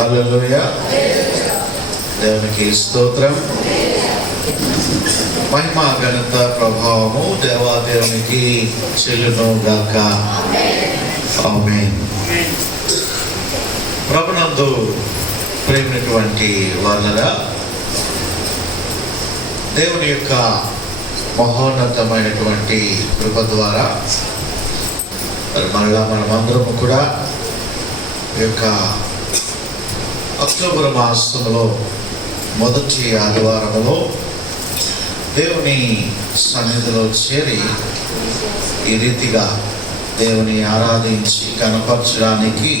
హల్లెలూయా. దేవునికి స్తోత్రం. మహిమ ఘనత ప్రభావము దేవాదేవునికి చెల్లును గాక. ఆమేన్. ప్రభునందు ప్రేమైనటువంటి వాళ్ళరా, దేవుని యొక్క మహోన్నతమైనటువంటి కృప ద్వారా మరలా మనమందరము కూడా ఈ యొక్క అక్టోబర్ మాసంలో మొదటి ఆదివారంలో దేవుని సన్నిధిలో చేరి ఈ రీతిగా దేవుని ఆరాధించి కనపరచడానికి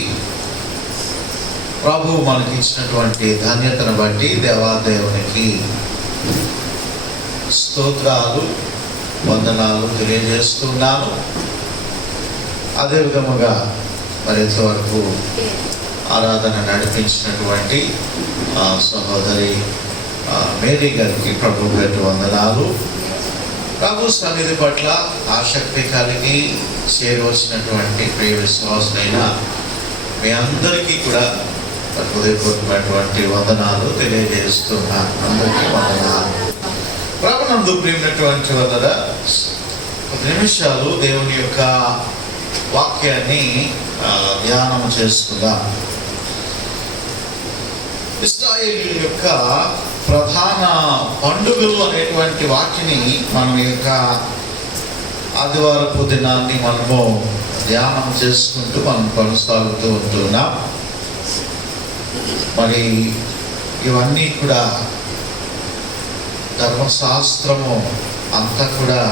ప్రభు మనకి ఇచ్చినటువంటి ధన్యతను బట్టి దేవాదేవునికి స్తోత్రాలు వందనాలు తెలియజేస్తున్నాను. అదే విధముగా మరి ఇంతవరకు ఆరాధన నడిపించినటువంటి సహోదరి మేరీ గారికి ప్రభు పేరు వందనాలు. ప్రభు సన్నిధి పట్ల ఆసక్తి కలిగి చేరవలసినటువంటి ప్రియ విశ్వాసులైన మీ అందరికీ కూడా హృదయపూర్వకమైనటువంటి వందనాలు తెలియజేస్తున్నాను. అందరికీ వందనాలు. ప్రభునందు ప్రియమైనటువంటి వల్ల కొద్ది నిమిషాలు దేవుని యొక్క వాక్యాన్ని ధ్యానం చేసుకుందాం. ఇశ్రాయేలు యొక్క ప్రధాన పండుగలు అనేటువంటి వాటిని మనం యొక్క ఆదివారపు దినాన్ని మనము ధ్యానం చేసుకుంటూ మనం కొనసాగుతూ ఉంటున్నాం. మరి ఇవన్నీ కూడా ధర్మశాస్త్రము అంతా కూడా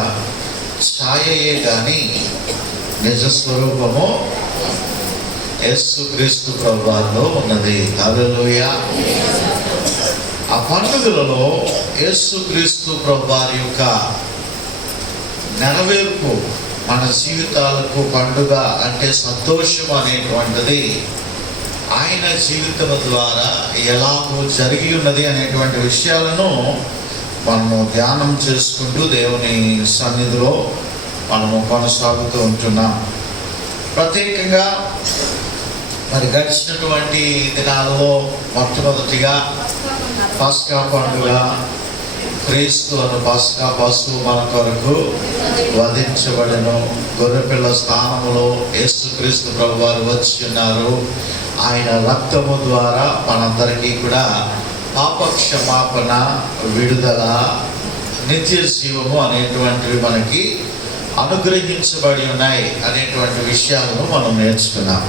ఛాయయే కానీ నిజ స్వరూపము యేసుక్రీస్తు ప్రభువులో ఉన్నది. హల్లెలూయా. ఆ పండుగలలో యేసుక్రీస్తు ప్రభువారి యొక్క నెరవేర్పు మన జీవితాలకు పండుగ అంటే సంతోషం అనేటువంటిది ఆయన జీవితం ద్వారా ఎలాగో జరిగి ఉన్నది అనేటువంటి విషయాలను మనము ధ్యానం చేసుకుంటూ దేవుని సన్నిధిలో మనము కొనసాగుతూ ఉంటున్నాం. ప్రత్యేకంగా మరి గడిచినటువంటి దినాలలో మొట్టమొదటిగా పస్కా పండుగ, క్రీస్తు అను పస్కా పశువు మన కొరకు వధించబడెను. గొర్రెపిల్ల స్థానములో యేసుక్రీస్తు ప్రభువారు వచ్చి ఉన్నారు. ఆయన రక్తము ద్వారా మనందరికీ కూడా పాప క్షమాపణ, విడుదల, నిత్య జీవము అనేటువంటివి మనకి అనుగ్రహించబడి ఉన్నాయి అనేటువంటి విషయాలను మనం నేర్చుకున్నాం.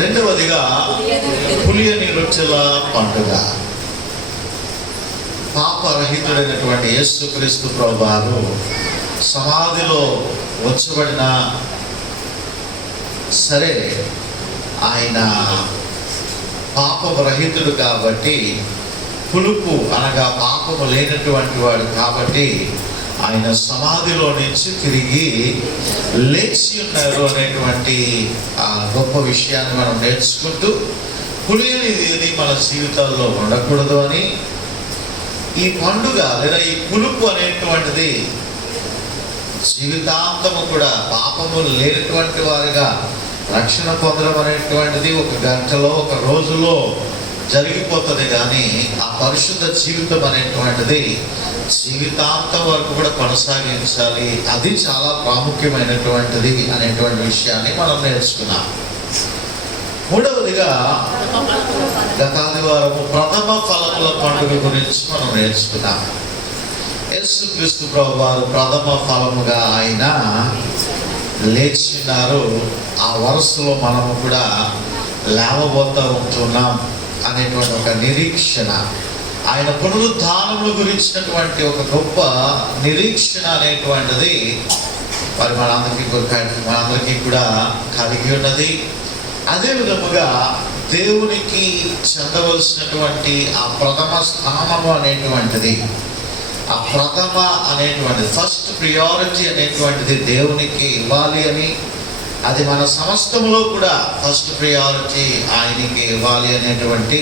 రెండవదిగా పులియని రొట్టెల పండుగ. పాపరహితుడైనటువంటి యేసుక్రీస్తు ప్రభువారు సమాధిలో ఉంచబడిన సరే ఆయన పాపము రహితుడు కాబట్టి, పులుపు అనగా పాపము లేనటువంటి వాడు కాబట్టి ఆయన సమాధిలో నుంచి తిరిగి లేచి ఉన్నారు అనేటువంటి ఆ గొప్ప విషయాన్ని మనం నేర్చుకుంటూ, పులియనిది మన జీవితాల్లో ఉండకూడదు అని, ఈ పండుగ లేదా ఈ పులుపు అనేటువంటిది జీవితాంతము కూడా పాపము లేనటువంటి వారిగా రక్షణ పొందడం అనేటువంటిది ఒక గంటలో ఒక రోజులో జరిగిపోతుంది. కానీ ఆ పరిశుద్ధ జీవితం అనేటువంటిది జీవితాంతం వరకు కూడా కొనసాగించాలి. అది చాలా ప్రాముఖ్యమైనటువంటిది అనేటువంటి విషయాన్ని మనం నేర్చుకున్నాం. మూడవదిగా గత ఆదివారము ప్రథమ ఫలముల పండుగ గురించి మనం నేర్చుకున్నాం. యేసుక్రీస్తు ప్రభువారు ప్రథమ ఫలముగా ఆయన లేచినారు. ఆ వరుసలో మనము కూడా లేవబోతూ ఉంటున్నాం అనేటువంటి ఒక నిరీక్షణ, ఆయన పునరుద్ధానముల గురించినటువంటి ఒక గొప్ప నిరీక్షణ అనేటువంటిది మరి మనందరికీ కూడా కలిగి ఉన్నది. అదే విధముగా దేవునికి చెందవలసినటువంటి ఆ ప్రథమ స్థానము అనేటువంటిది, ఆ ప్రథమ అనేటువంటిది ఫస్ట్ ప్రియారిటీ అనేటువంటిది దేవునికి ఇవ్వాలి అని, అది మన సమస్తములో కూడా ఫస్ట్ ప్రియారిటీ ఆయనకి ఇవ్వాలి అనేటువంటి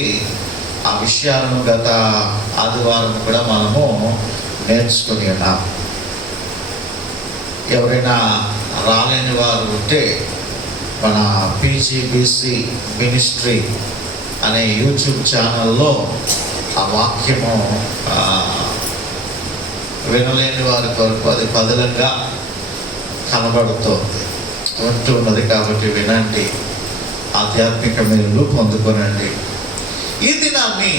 ఆ విషయాలను గత ఆదివారం కూడా మనము నేర్చుకుని ఉన్నాం. ఎవరైనా రాలేని వారు ఉంటే మన PGBC మినిస్ట్రీ అనే యూట్యూబ్ ఛానల్లో ఆ వాక్యము వినలేని వారి కొరకు అది పదిలంగా కనబడుతోంది ఉన్నది. కాబట్టి వినండి, ఆధ్యాత్మిక మేలు పొందుకోనండి. ఈ దినాన్ని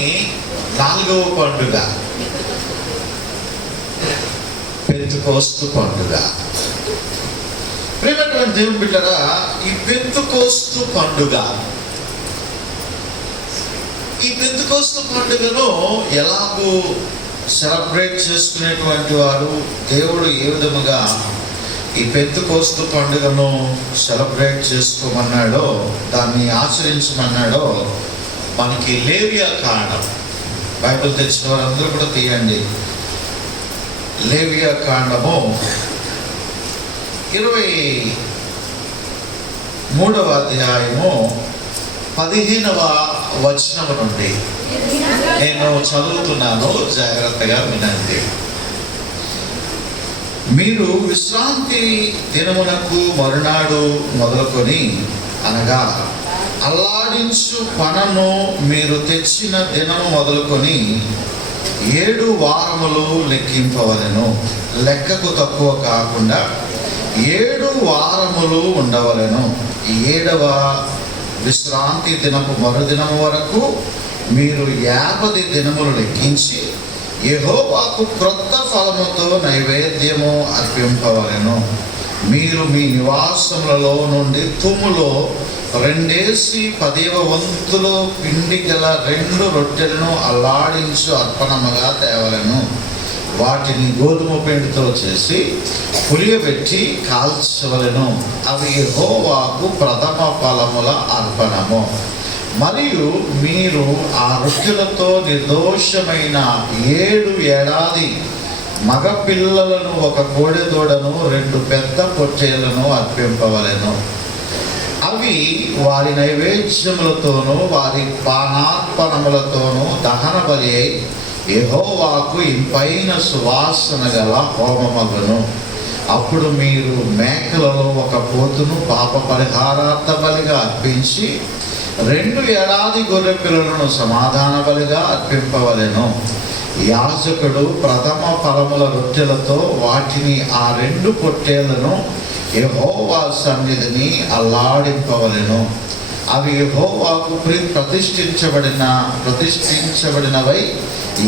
4వ పండుగ, పెంతెకోస్తు పండుగ. ప్రియమైనటువంటి దేవుని బిడ్డలారా, ఈ పెంతెకోస్తు పండుగను ఎలాగూ సెలబ్రేట్ చేసుకునేటువంటి వారు, దేవుడు ఏ విధముగా ఈ పెంతెకోస్తు పండుగను సెలబ్రేట్ చేసుకోమన్నాడో, దాన్ని ఆచరించమన్నాడో మనకి లేవియా కాండం, బైబిల్ తెచ్చిన వారందరూ కూడా తీయండి. లేవియా కాండము 23వ అధ్యాయము 15వ వచనము నుండి నేను చదువుతున్నాను, జాగ్రత్తగా వినండి. మీరు విశ్రాంతి దినమునకు మరునాడు మొదలుకొని, అనగా అల్లాడించు పనను మీరు తెచ్చిన దినము మొదలుకొని 7 వారములు లెక్కింపవలెను. లెక్కకు తక్కువ కాకుండా 7 వారములు ఉండవలెను. 7వ విశ్రాంతి దినపు మరుదినము వరకు మీరు 50 దినములు లెక్కించి యెహోవాకు క్రొత్త ఫలముతో నైవేద్యము అర్పింపవలెను. మీరు మీ నివాసములలో నుండి తుమ్ములో 2/10 వంతులు పిండి గల 2 రొట్టెలను అల్లాడించు అర్పణముగా తేవలెను. వాటిని గోధుమ పిండితో చేసి పులియబెట్టి కాల్చవలెను. అవి యెహోవాకు ప్రథమ ఫలముల అర్పణము. మరియు మీరు ఆ రొట్టెలతో నిర్దోషమైన 7 ఏడాది మగ పిల్లలను, 1 కోడెదూడను, 2 పెద్ద పొట్టేళ్లను అర్పింపవలెను. అవి వారి నైవేద్యములతోనూ వారి పానార్పణములతోనూ దహన బలి అయి యెహోవాకు ఇంపైన సువాసన గల హోమమగును. అప్పుడు మీరు మేకలలో 1 పోతును పాప పరిహారార్థ బలిగా అర్పించి 2 ఏడాది గొర్రె పిల్లలను సమాధాన బలిగా అర్పింపవలెను. యాజకుడు ప్రథమ ఫలముల రొట్టెలతో వాటిని ఆ 2 పొట్టేళ్లను యెహోవా సన్నిధిని అల్లాడింపవలెను. అవి యెహోవాకు ప్రతిష్ఠించబడినవై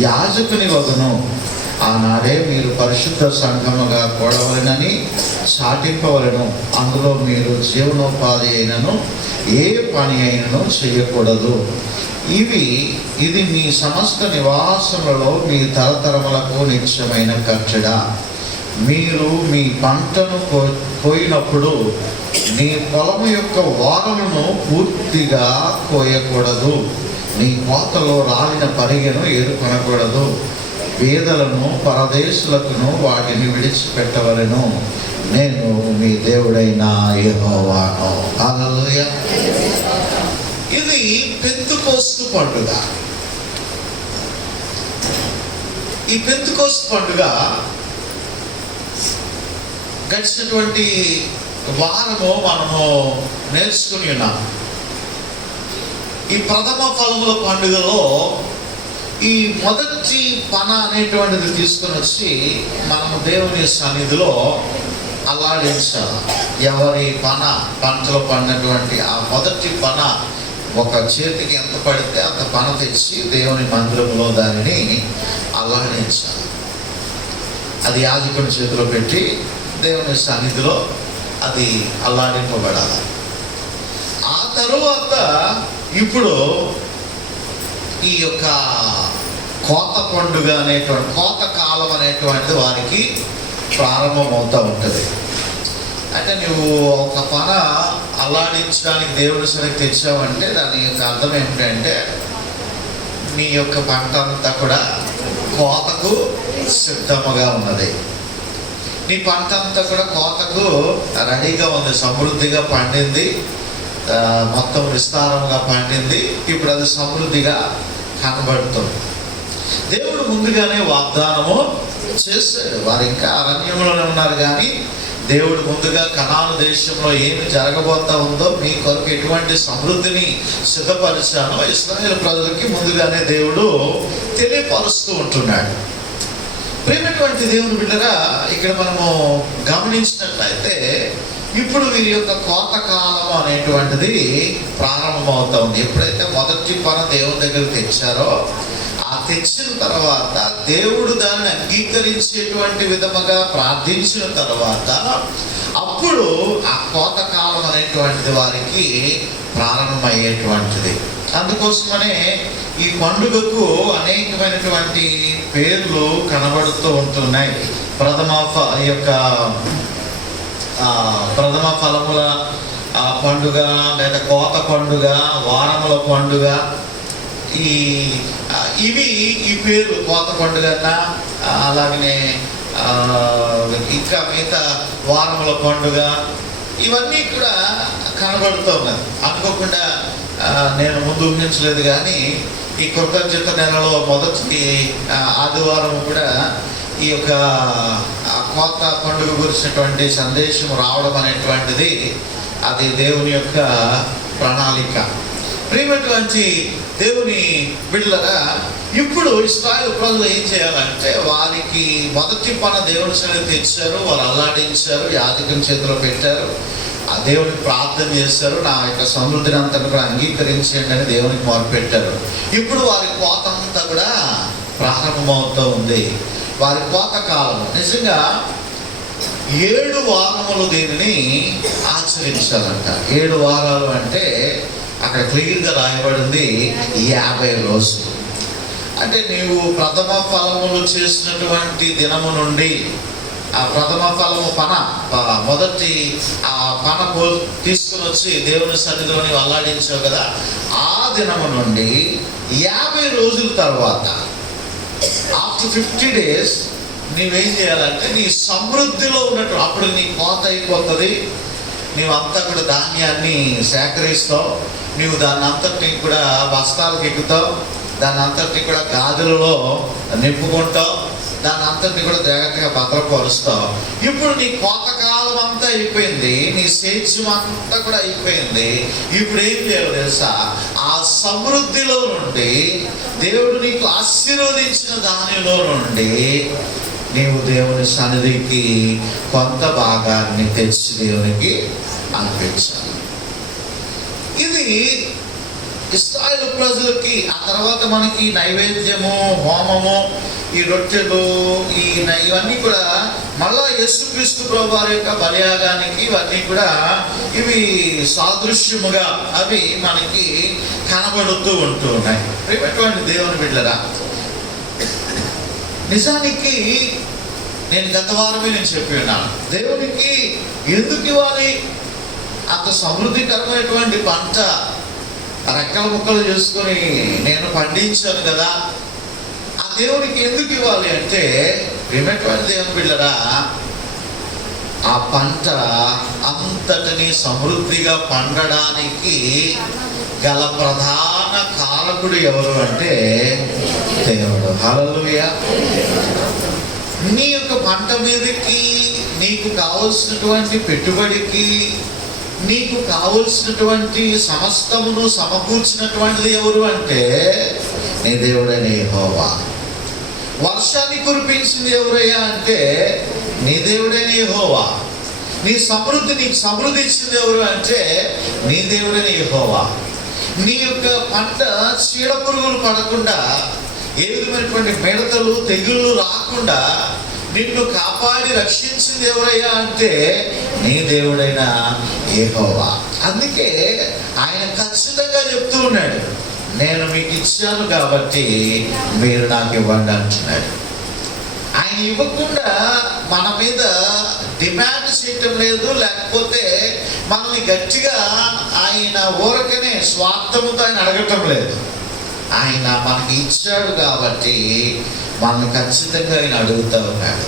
యాజకుని వగును. ఆనాడే మీరు పరిశుద్ధ సంఘముగా కూడవలెనని చాటింపవలెను. అందులో మీరు జీవనోపాధి అయినను ఏ పని అయినను చేయకూడదు. ఇది మీ సమస్త నివాసములలో మీ తరతరములకు నిత్యమైన కట్టడ. మీరు మీ పంటను కోయినప్పుడు నీ పొలము యొక్క వారలను పూర్తిగా కోయకూడదు. నీ కోతలో రాలిన పరిగెను ఏరుకొనకూడదు. పేదలను పరదేశులకును వాటిని విడిచిపెట్టవలెను. నేను మీ దేవుడైన యెహోవాను. హల్లెలూయా. ఇది పెంతెకోస్తు పండుగ. ఈ పెంతెకోస్తు పండుగ గడిచినటువంటి వారము మనము నేర్చుకుని ఉన్నాం. ఈ ప్రథమ ఫలముల పండుగలో ఈ మొదటి పన అనేటువంటిది తీసుకొని వచ్చి మనము దేవుని సన్నిధిలో అల్లాడించాలి. ఎవరి పంటలు పండినటువంటి ఆ మొదటి పన ఒక చేతికి ఎంత పడితే అంత పన తెచ్చి దేవుని మందిరంలో దానిని అల్లాడించాలి. అది యాజకుని చేతిలో పెట్టి దేవుని సన్నిధిలో అది అల్లాడింపబడాలి. ఆ తరువాత ఇప్పుడు ఈ యొక్క కోత పండుగ అనేటువంటి కోత కాలం అనేటువంటిది వారికి ప్రారంభమవుతూ ఉంటుంది. అంటే నువ్వు ఒక పన అల్లాడించడానికి దేవుడి సరికి తెచ్చావంటే దాని యొక్క అర్థం ఏమిటంటే నీ యొక్క పంట అంతా కూడా కోతకు సిద్ధముగా ఉన్నది. నీ పంట అంతా కూడా కోతకు రెడీగా ఉంది, సమృద్ధిగా పండింది, మొత్తం విస్తారంగా పండింది. ఇప్పుడు అది సమృద్ధిగా కనబడుతుంది. దేవుడు ముందుగానే వాగ్దానము చేశాడు. వారు ఇంకా అరణ్యంలోనే ఉన్నారు, కానీ దేవుడు ముందుగా కనాను దేశంలో ఏమి జరగబోతా ఉందో మీ కొరకు ఎటువంటి సమృద్ధిని సిద్ధపరిచానో ఇశ్రాయేలు ప్రజలకి ముందుగానే దేవుడు తెలియపరుస్తూ ఉంటున్నాడు. ప్రియమైనటువంటి దేవుని బిడ్డరా, ఇక్కడ మనము గమనించినట్లయితే ఇప్పుడు వీరి యొక్క కోత కాలం అనేటువంటిది ప్రారంభమవుతుంది. ఎప్పుడైతే మొదటి పన దేవుని దగ్గర తెచ్చారో, ఆ తెచ్చిన తర్వాత దేవుడు దాన్ని అంగీకరించేటువంటి విధముగా ప్రార్థించిన తర్వాత అప్పుడు ఆ కోత కాలం అనేటువంటిది వారికి ప్రారంభమయ్యేటువంటిది. అందుకోసమనే ఈ పండుగకు అనేకమైనటువంటి పేర్లు కనబడుతూ ఉంటున్నాయి. ప్రథమ ఫలముల పండుగ, లేదా కోత పండుగ, వారముల పండుగ, ఇవి ఈ పేర్లు కోత పండుగ, అలాగనే ఇంకా మిగతా వారముల పండుగ, ఇవన్నీ కూడా కనబడుతూ ఉన్నది. అనుకోకుండా నేను ముందు ఊహించలేదు, కానీ ఈ కృతజ్ఞత నెలలో మొదటి ఆదివారం కూడా ఈ యొక్క కోత పండుగ గురించినటువంటి సందేశం రావడం అనేటువంటిది అది దేవుని యొక్క ప్రణాళిక. ప్రియమైనటువంటి దేవుని బిడ్డలారా, ఇప్పుడు ఇశ్రాయేలు ప్రజలు ఏం చేయాలంటే, వారికి మొదటి పన దేవుని సన్నిధికి తెచ్చారు, వారు అల్లాడించారు, యాజకుని చేతిలో పెట్టారు, ఆ దేవునికి ప్రార్థన చేశారు, నా యొక్క సమృద్ధిని అంతా కూడా అంగీకరించండి అని దేవునికి మొదలుపెట్టారు. ఇప్పుడు వారి కోత అంతా కూడా ప్రారంభమవుతూ ఉంది. వారి కోత కాలం నిజంగా 7 వారములు దీనిని ఆచరించాలంట. 7 వారాలు అంటే అక్కడ క్లియర్గా రాయబడింది 50 రోజులు. అంటే నీవు ప్రథమ ఫలములు చేసినటువంటి దినము నుండి, ఆ ప్రథమ ఫలము మొదటి ఆ పన తీసుకుని వచ్చి దేవుని సన్నిధిలోని అల్లాడించావు కదా, ఆ దినము నుండి 50 రోజుల తర్వాత ఆఫ్టర్ 50 days నీవేం చేయాలంటే, నీ సమృద్ధిలో ఉన్నట్టు అప్పుడు నీ కోత అయిపోతుంది, నీవంతా కూడా ధాన్యాన్ని సేకరిస్తావు, నీవు దాన్ని అంతటిని కూడా బస్తాలకు ఎక్కుతావు, దాన్ని అంతటిని కూడా గాజులలో నింపుకుంటావు, దాన్ని అంతటిని కూడా జాగ్రత్తగా భద్రపరుస్తావు. ఇప్పుడు నీ కోతకాలం అంతా అయిపోయింది, నీ సేద్యం అంతా కూడా అయిపోయింది. ఇప్పుడు ఏం చేయాలి తెలుసా? ఆ సమృద్ధిలో నుండి, దేవుడు నీకు ఆశీర్వదించిన దానిలో నుండి నీవు దేవుని సన్నిధికి కొంత భాగాన్ని తెచ్చి దేవునికి అనిపించాలి. ఇది ఇశ్రాయేలు ప్రజలకి. ఆ తర్వాత మనకి నైవేద్యము, హోమము, ఈ రొట్టెలు, ఇవన్నీ కూడా మళ్ళా యేసుక్రీస్తు ప్రభువు వారి యొక్క బలియాగానికి ఇవన్నీ కూడా ఇవి సాదృశ్యముగా అవి మనకి కనబడుతూ ఉంటూ ఉన్నాయి. ప్రియమైనటువంటి దేవుని బిడ్డలారా, నిజానికి నేను గత వారమే చెప్పి ఉన్నాను, దేవునికి ఎందుకు ఇవ్వాలి అంత సమృద్ధికరమైనటువంటి పంట? రెక్కల ముక్కలు చేసుకొని నేను పండించాను కదా, ఆ దేవునికి ఎందుకు ఇవ్వాలి అంటే, ప్రియమైనటువంటి దేవుని బిడ్డలారా, ఆ పంట అంతటిని సమృద్ధిగా పండడానికి గల ప్రధాన కారకుడు ఎవరు అంటే దేవుడు. హల్లెలూయా. నీ యొక్క పంట మీదకి నీకు కావలసినటువంటి పెట్టుబడికి, నీకు కావలసినటువంటి సమస్తమును సమకూర్చినటువంటిది ఎవరు అంటే నీ దేవుడైన యెహోవా. వర్షాన్ని కురిపించింది ఎవరయ్యా అంటే నీ దేవుడైన యెహోవా. నీకు సమృద్ధి ఇచ్చింది ఎవరు అంటే నీ దేవుడైన యెహోవా. నీ యొక్క పంట చీడ పురుగులు పడకుండా, ఏ విధమైనటువంటి మిడతలు, తెగుళ్ళు రాకుండా నిన్ను కాపాడి రక్షించింది ఎవరయ్యా అంటే నీ దేవుడైన యెహోవా. అందుకే ఆయన ఖచ్చితంగా చెప్తూ ఉన్నాడు, నేను మీకు ఇచ్చాను కాబట్టి మీరు నాకు ఇవ్వండి అంటున్నాడు. ఆయన ఇవ్వకుండా మన మీద డిమాండ్ చేయటం లేదు, లేకపోతే మనల్ని గట్టిగా ఆయన ఊరకనే స్వార్థముతో ఆయన అడగటం లేదు. ఆయన మనకి ఇచ్చాడు కాబట్టి మనల్ని ఖచ్చితంగా ఆయన అడుగుతూ ఉన్నాడు.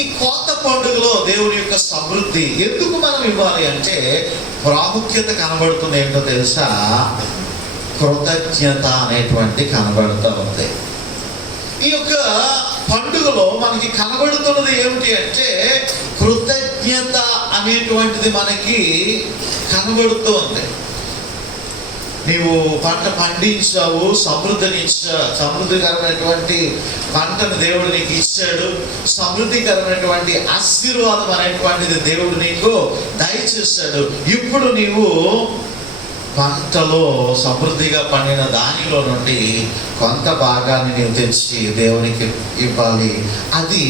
ఈ కోత పండుగలో దేవుని యొక్క సమృద్ధి ఎందుకు మనం ఇవ్వాలి అంటే ప్రాముఖ్యత కనబడుతుంది. ఏంటో తెలుసా? కృతజ్ఞత అనేటువంటి కనబడుతూ ఉంది. ఈ యొక్క పండుగలో మనకి కనబడుతున్నది ఏమిటి అంటే కృతజ్ఞత అనేటువంటిది మనకి కనబడుతోంది. నీవు పంట పండించావు, సమృద్ధికరమైనటువంటి పంటను దేవుడు నీకు ఇచ్చాడు, సమృద్ధికరమైనటువంటి ఆశీర్వాదం అనేటువంటిది దేవుడు నీకు దయచేశాడు. ఇప్పుడు నీవు పంటలో సమృద్ధిగా పండిన దానిలో నుండి కొంత భాగాన్ని నీవు తెచ్చి దేవునికి ఇవ్వాలి. అది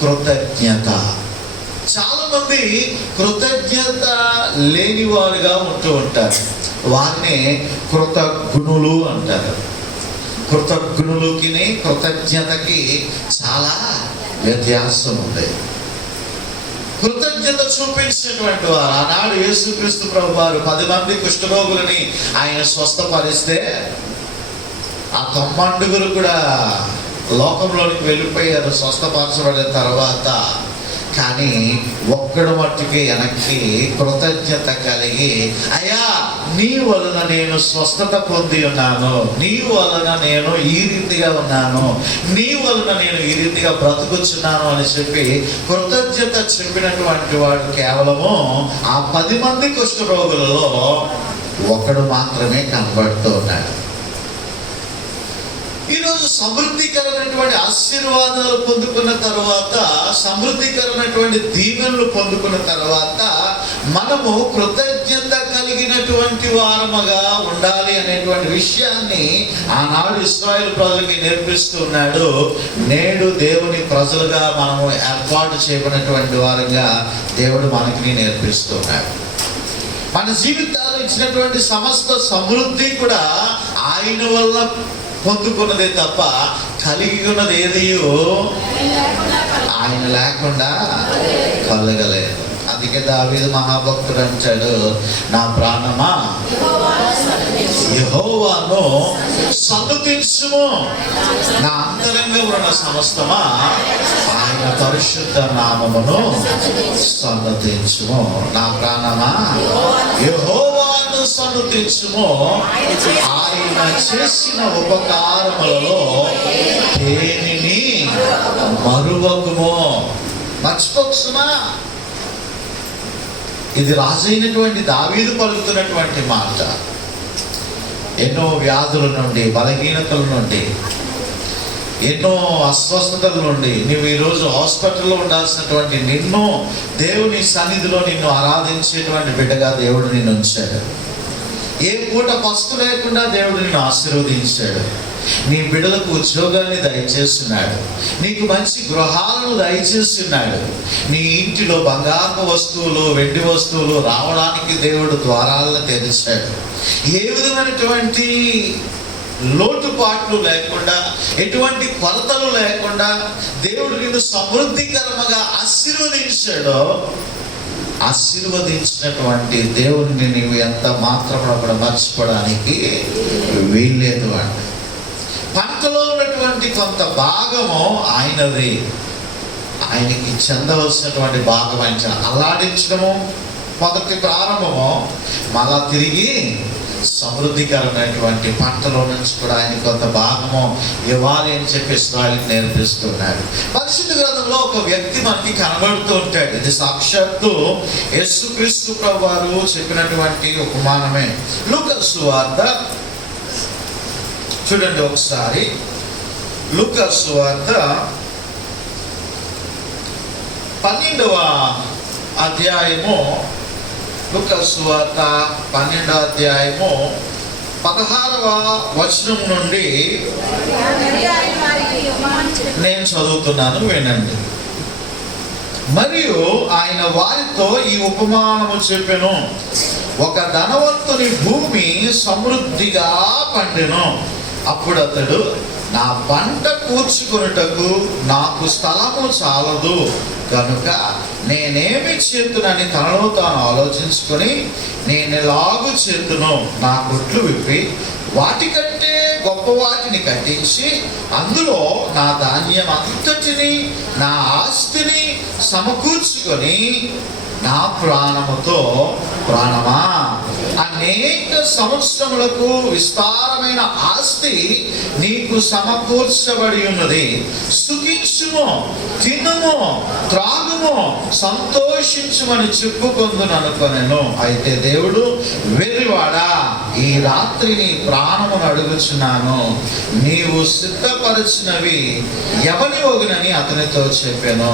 కృతజ్ఞత. చాలా మంది కృతజ్ఞత లేని వారుగా ఉంటూ ఉంటారు. వారిని కృతజ్ఞులు అంటారు. కృతజ్ఞులకి కృతజ్ఞతకి చాలా వ్యత్యాసం ఉంది. కృతజ్ఞత చూపించినటువంటి వారు ఆనాడు యేసుక్రీస్తు ప్రభు వారు 10 మంది కుష్ఠరోగులని ఆయన స్వస్థపరిస్తే ఆ 90 కూడా లోకంలోనికి వెళ్ళిపోయారు స్వస్థపరచబడిన తర్వాత. కానీ ఒక్కడు మట్టుకి వెనక్కి కృతజ్ఞత కలిగి, అయ్యా నీ వలన నేను స్వస్థత పొంది ఉన్నాను, నీ వలన నేను ఈ రీతిగా ఉన్నాను, నీ వలన నేను ఈ రీతిగా బ్రతుకుచున్నాను అని చెప్పి కృతజ్ఞత చెప్పినటువంటి వాడు కేవలము ఆ 10 మంది కుష్ఠరోగులలో ఒకడు మాత్రమే కనబడుతూ ఉన్నాడు. ఈరోజు సమృద్ధికరమైనటువంటి ఆశీర్వాదాలు పొందుకున్న తర్వాత, సమృద్ధికరమైనటువంటి దీవెనలు పొందుకున్న తర్వాత మనము కృతజ్ఞత కలిగినటువంటి వారముగా ఉండాలి అనేటువంటి విషయాన్ని ఆనాడు ఇశ్రాయేలు ప్రజలకి నేర్పిస్తున్నాడు. నేడు దేవుని ప్రజలుగా మనము ఏర్పాటు చేయబడినటువంటి వారంగా దేవుడు మనకి నేర్పిస్తున్నాడు. మన జీవితాలు ఇచ్చినటువంటి సమస్త సమృద్ధి కూడా ఆయన వల్ల పొందుకున్నదే తప్ప కలిగి ఉన్నది ఏదియో ఆయన లేకుండా కలగలేదు. అందుకే దావీదు మహాభక్తుడు అంటాడు, నా ప్రాణమా యెహోవాను సన్నుతించుము, నా అంతరంగమున ఉన్న సమస్తమా ఆయన పరిశుద్ధ నామమును సన్నుతించుము. నా ప్రాణమా యెహోవాను సన్నుతించుము, ఆయన చేసిన ఉపకారములలో దేనిని మరువకుము. మర్చిపోకుమా. ఇది రాజైనటువంటి దావీదు పలుకుతున్నటువంటి మాట. ఎన్నో వ్యాధుల నుండి, బలహీనతల నుండి, ఎన్నో అస్వస్థతల నుండి నువ్వు ఈరోజు హాస్పిటల్లో ఉండాల్సినటువంటి నిన్ను దేవుని సన్నిధిలో నిన్ను ఆరాధించేటువంటి బిడ్డగా దేవుడు నిన్ను ఉంచాడు. ఏ పూట పస్తు లేకుండా దేవుడు నిన్ను ఆశీర్వదించాడు. నీ బిడ్డలకు ఉద్యోగాన్ని దయచేస్తున్నాడు, నీకు మంచి గృహాలను దయచేస్తున్నాడు, నీ ఇంటిలో బంగారు వస్తువులు, వెండి వస్తువులు రావడానికి దేవుడు ద్వారాలను తెరిచాడు. ఏ విధమైనటువంటి లోటుపాట్లు లేకుండా, ఎటువంటి కొరతలు లేకుండా దేవుడు నిన్ను సమృద్ధికరంగా ఆశీర్వదించాడో, ఆశీర్వదించినటువంటి దేవుడిని నీవు ఎంత మాత్రం కూడా మర్చిపోవడానికి వీల్లేదు అంట. పంటలో ఉన్నటువంటి కొంత భాగము ఆయనది, ఆయనకి చెందవలసినటువంటి భాగం ఆయన అల్లాడించడము మొదటి ప్రారంభము, మళ్ళా తిరిగి సమృద్ధికరమైనటువంటి పంటలో నుంచి కూడా ఆయన కొంత భాగము ఇవ్వాలి అని చెప్పి ఇశ్రాయేలుకి నేర్పిస్తున్నాడు. పరిశుద్ధ గ్రంథంలో ఒక వ్యక్తి మనకి కనబడుతూ ఉంటాడు. ఇది సాక్షాత్తు యేసుక్రీస్తు ప్రభువారు చెప్పినటువంటి ఉపమానమే. లూకా సువార్త చూడండి ఒకసారి. లూకా సువార్త 12వ అధ్యాయము, లూకా సువార్త 12వ అధ్యాయము 16వ వచనం నుండి నేను చదువుతున్నాను, వినండి. మరియు ఆయన వారితో ఈ ఉపమానము చెప్పెను, ఒక ధనవంతుని భూమి సమృద్ధిగా పండెను. అప్పుడు అతడు, నా పంట కూర్చుకొనుటకు నాకు స్థలము చాలదు కనుక నేనేమి చేతునని తనలో తాను ఆలోచించుకొని, నేను ఎలాగూ చేతును, నా కొట్లు విప్పి వాటికంటే గొప్ప వాటిని కట్టించి అందులో నా ధాన్యం అంతటిని, నా ఆస్తిని సమకూర్చుకొని నా ప్రాణముతో, ప్రాణమా, అనేక సంవత్సరములకు విస్తారమైన ఆస్తి నీకు సమకూర్చబడి ఉన్నది. సుఖించుము, తినుము, త్రాగుము, సంతోషించుమని చెప్పుకొందును అనుకొనెను. అయితే దేవుడు, వెర్రివాడా, ఈ రాత్రి నీ ప్రాణమును అడుగుచున్నాను, నీవు సిద్ధపరచినవి ఎవని వగునని అతనితో చెప్పాను.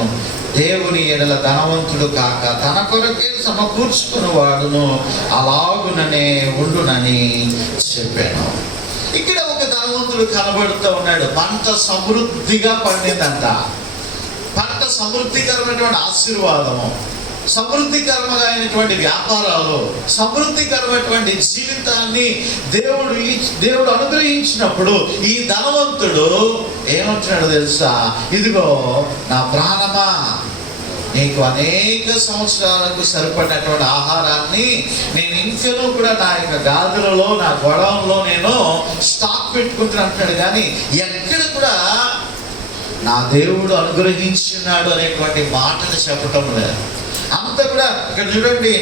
దేవుని ఎడల ధనవంతుడు కాక తన కొరకే సమకూర్చుకుని వాడును అలాగుననే ఉండునని చెప్పాను. ఇక్కడ ఒక ధనవంతుడు కనబడుతూ ఉన్నాడు. పంట సమృద్ధిగా పండిందంట. పంట సమృద్ధికరమైనటువంటి ఆశీర్వాదము, సమృద్ధికరమైన వ్యాపారాలు, సమృద్ధికరమైనటువంటి జీవితాన్ని దేవుడు అనుగ్రహించినప్పుడు ఈ ధనవంతుడు ఏమంటున్నాడు తెలుసా? ఇదిగో నా ప్రాణమా, నీకు అనేక సంవత్సరాలకు సరిపడినటువంటి ఆహారాన్ని నేను ఇంకనూ కూడా నా యొక్క గాదులలో, నా గొడవల్లో నేను స్టాక్ పెట్టుకుంటున్నా అంటున్నాడు. కానీ ఎక్కడ కూడా నా దేవుడు అనుగ్రహించున్నాడు అనేటువంటి మాటను చెప్పటం లేదు. అంతా కూడా ఇక్కడ చూడండి,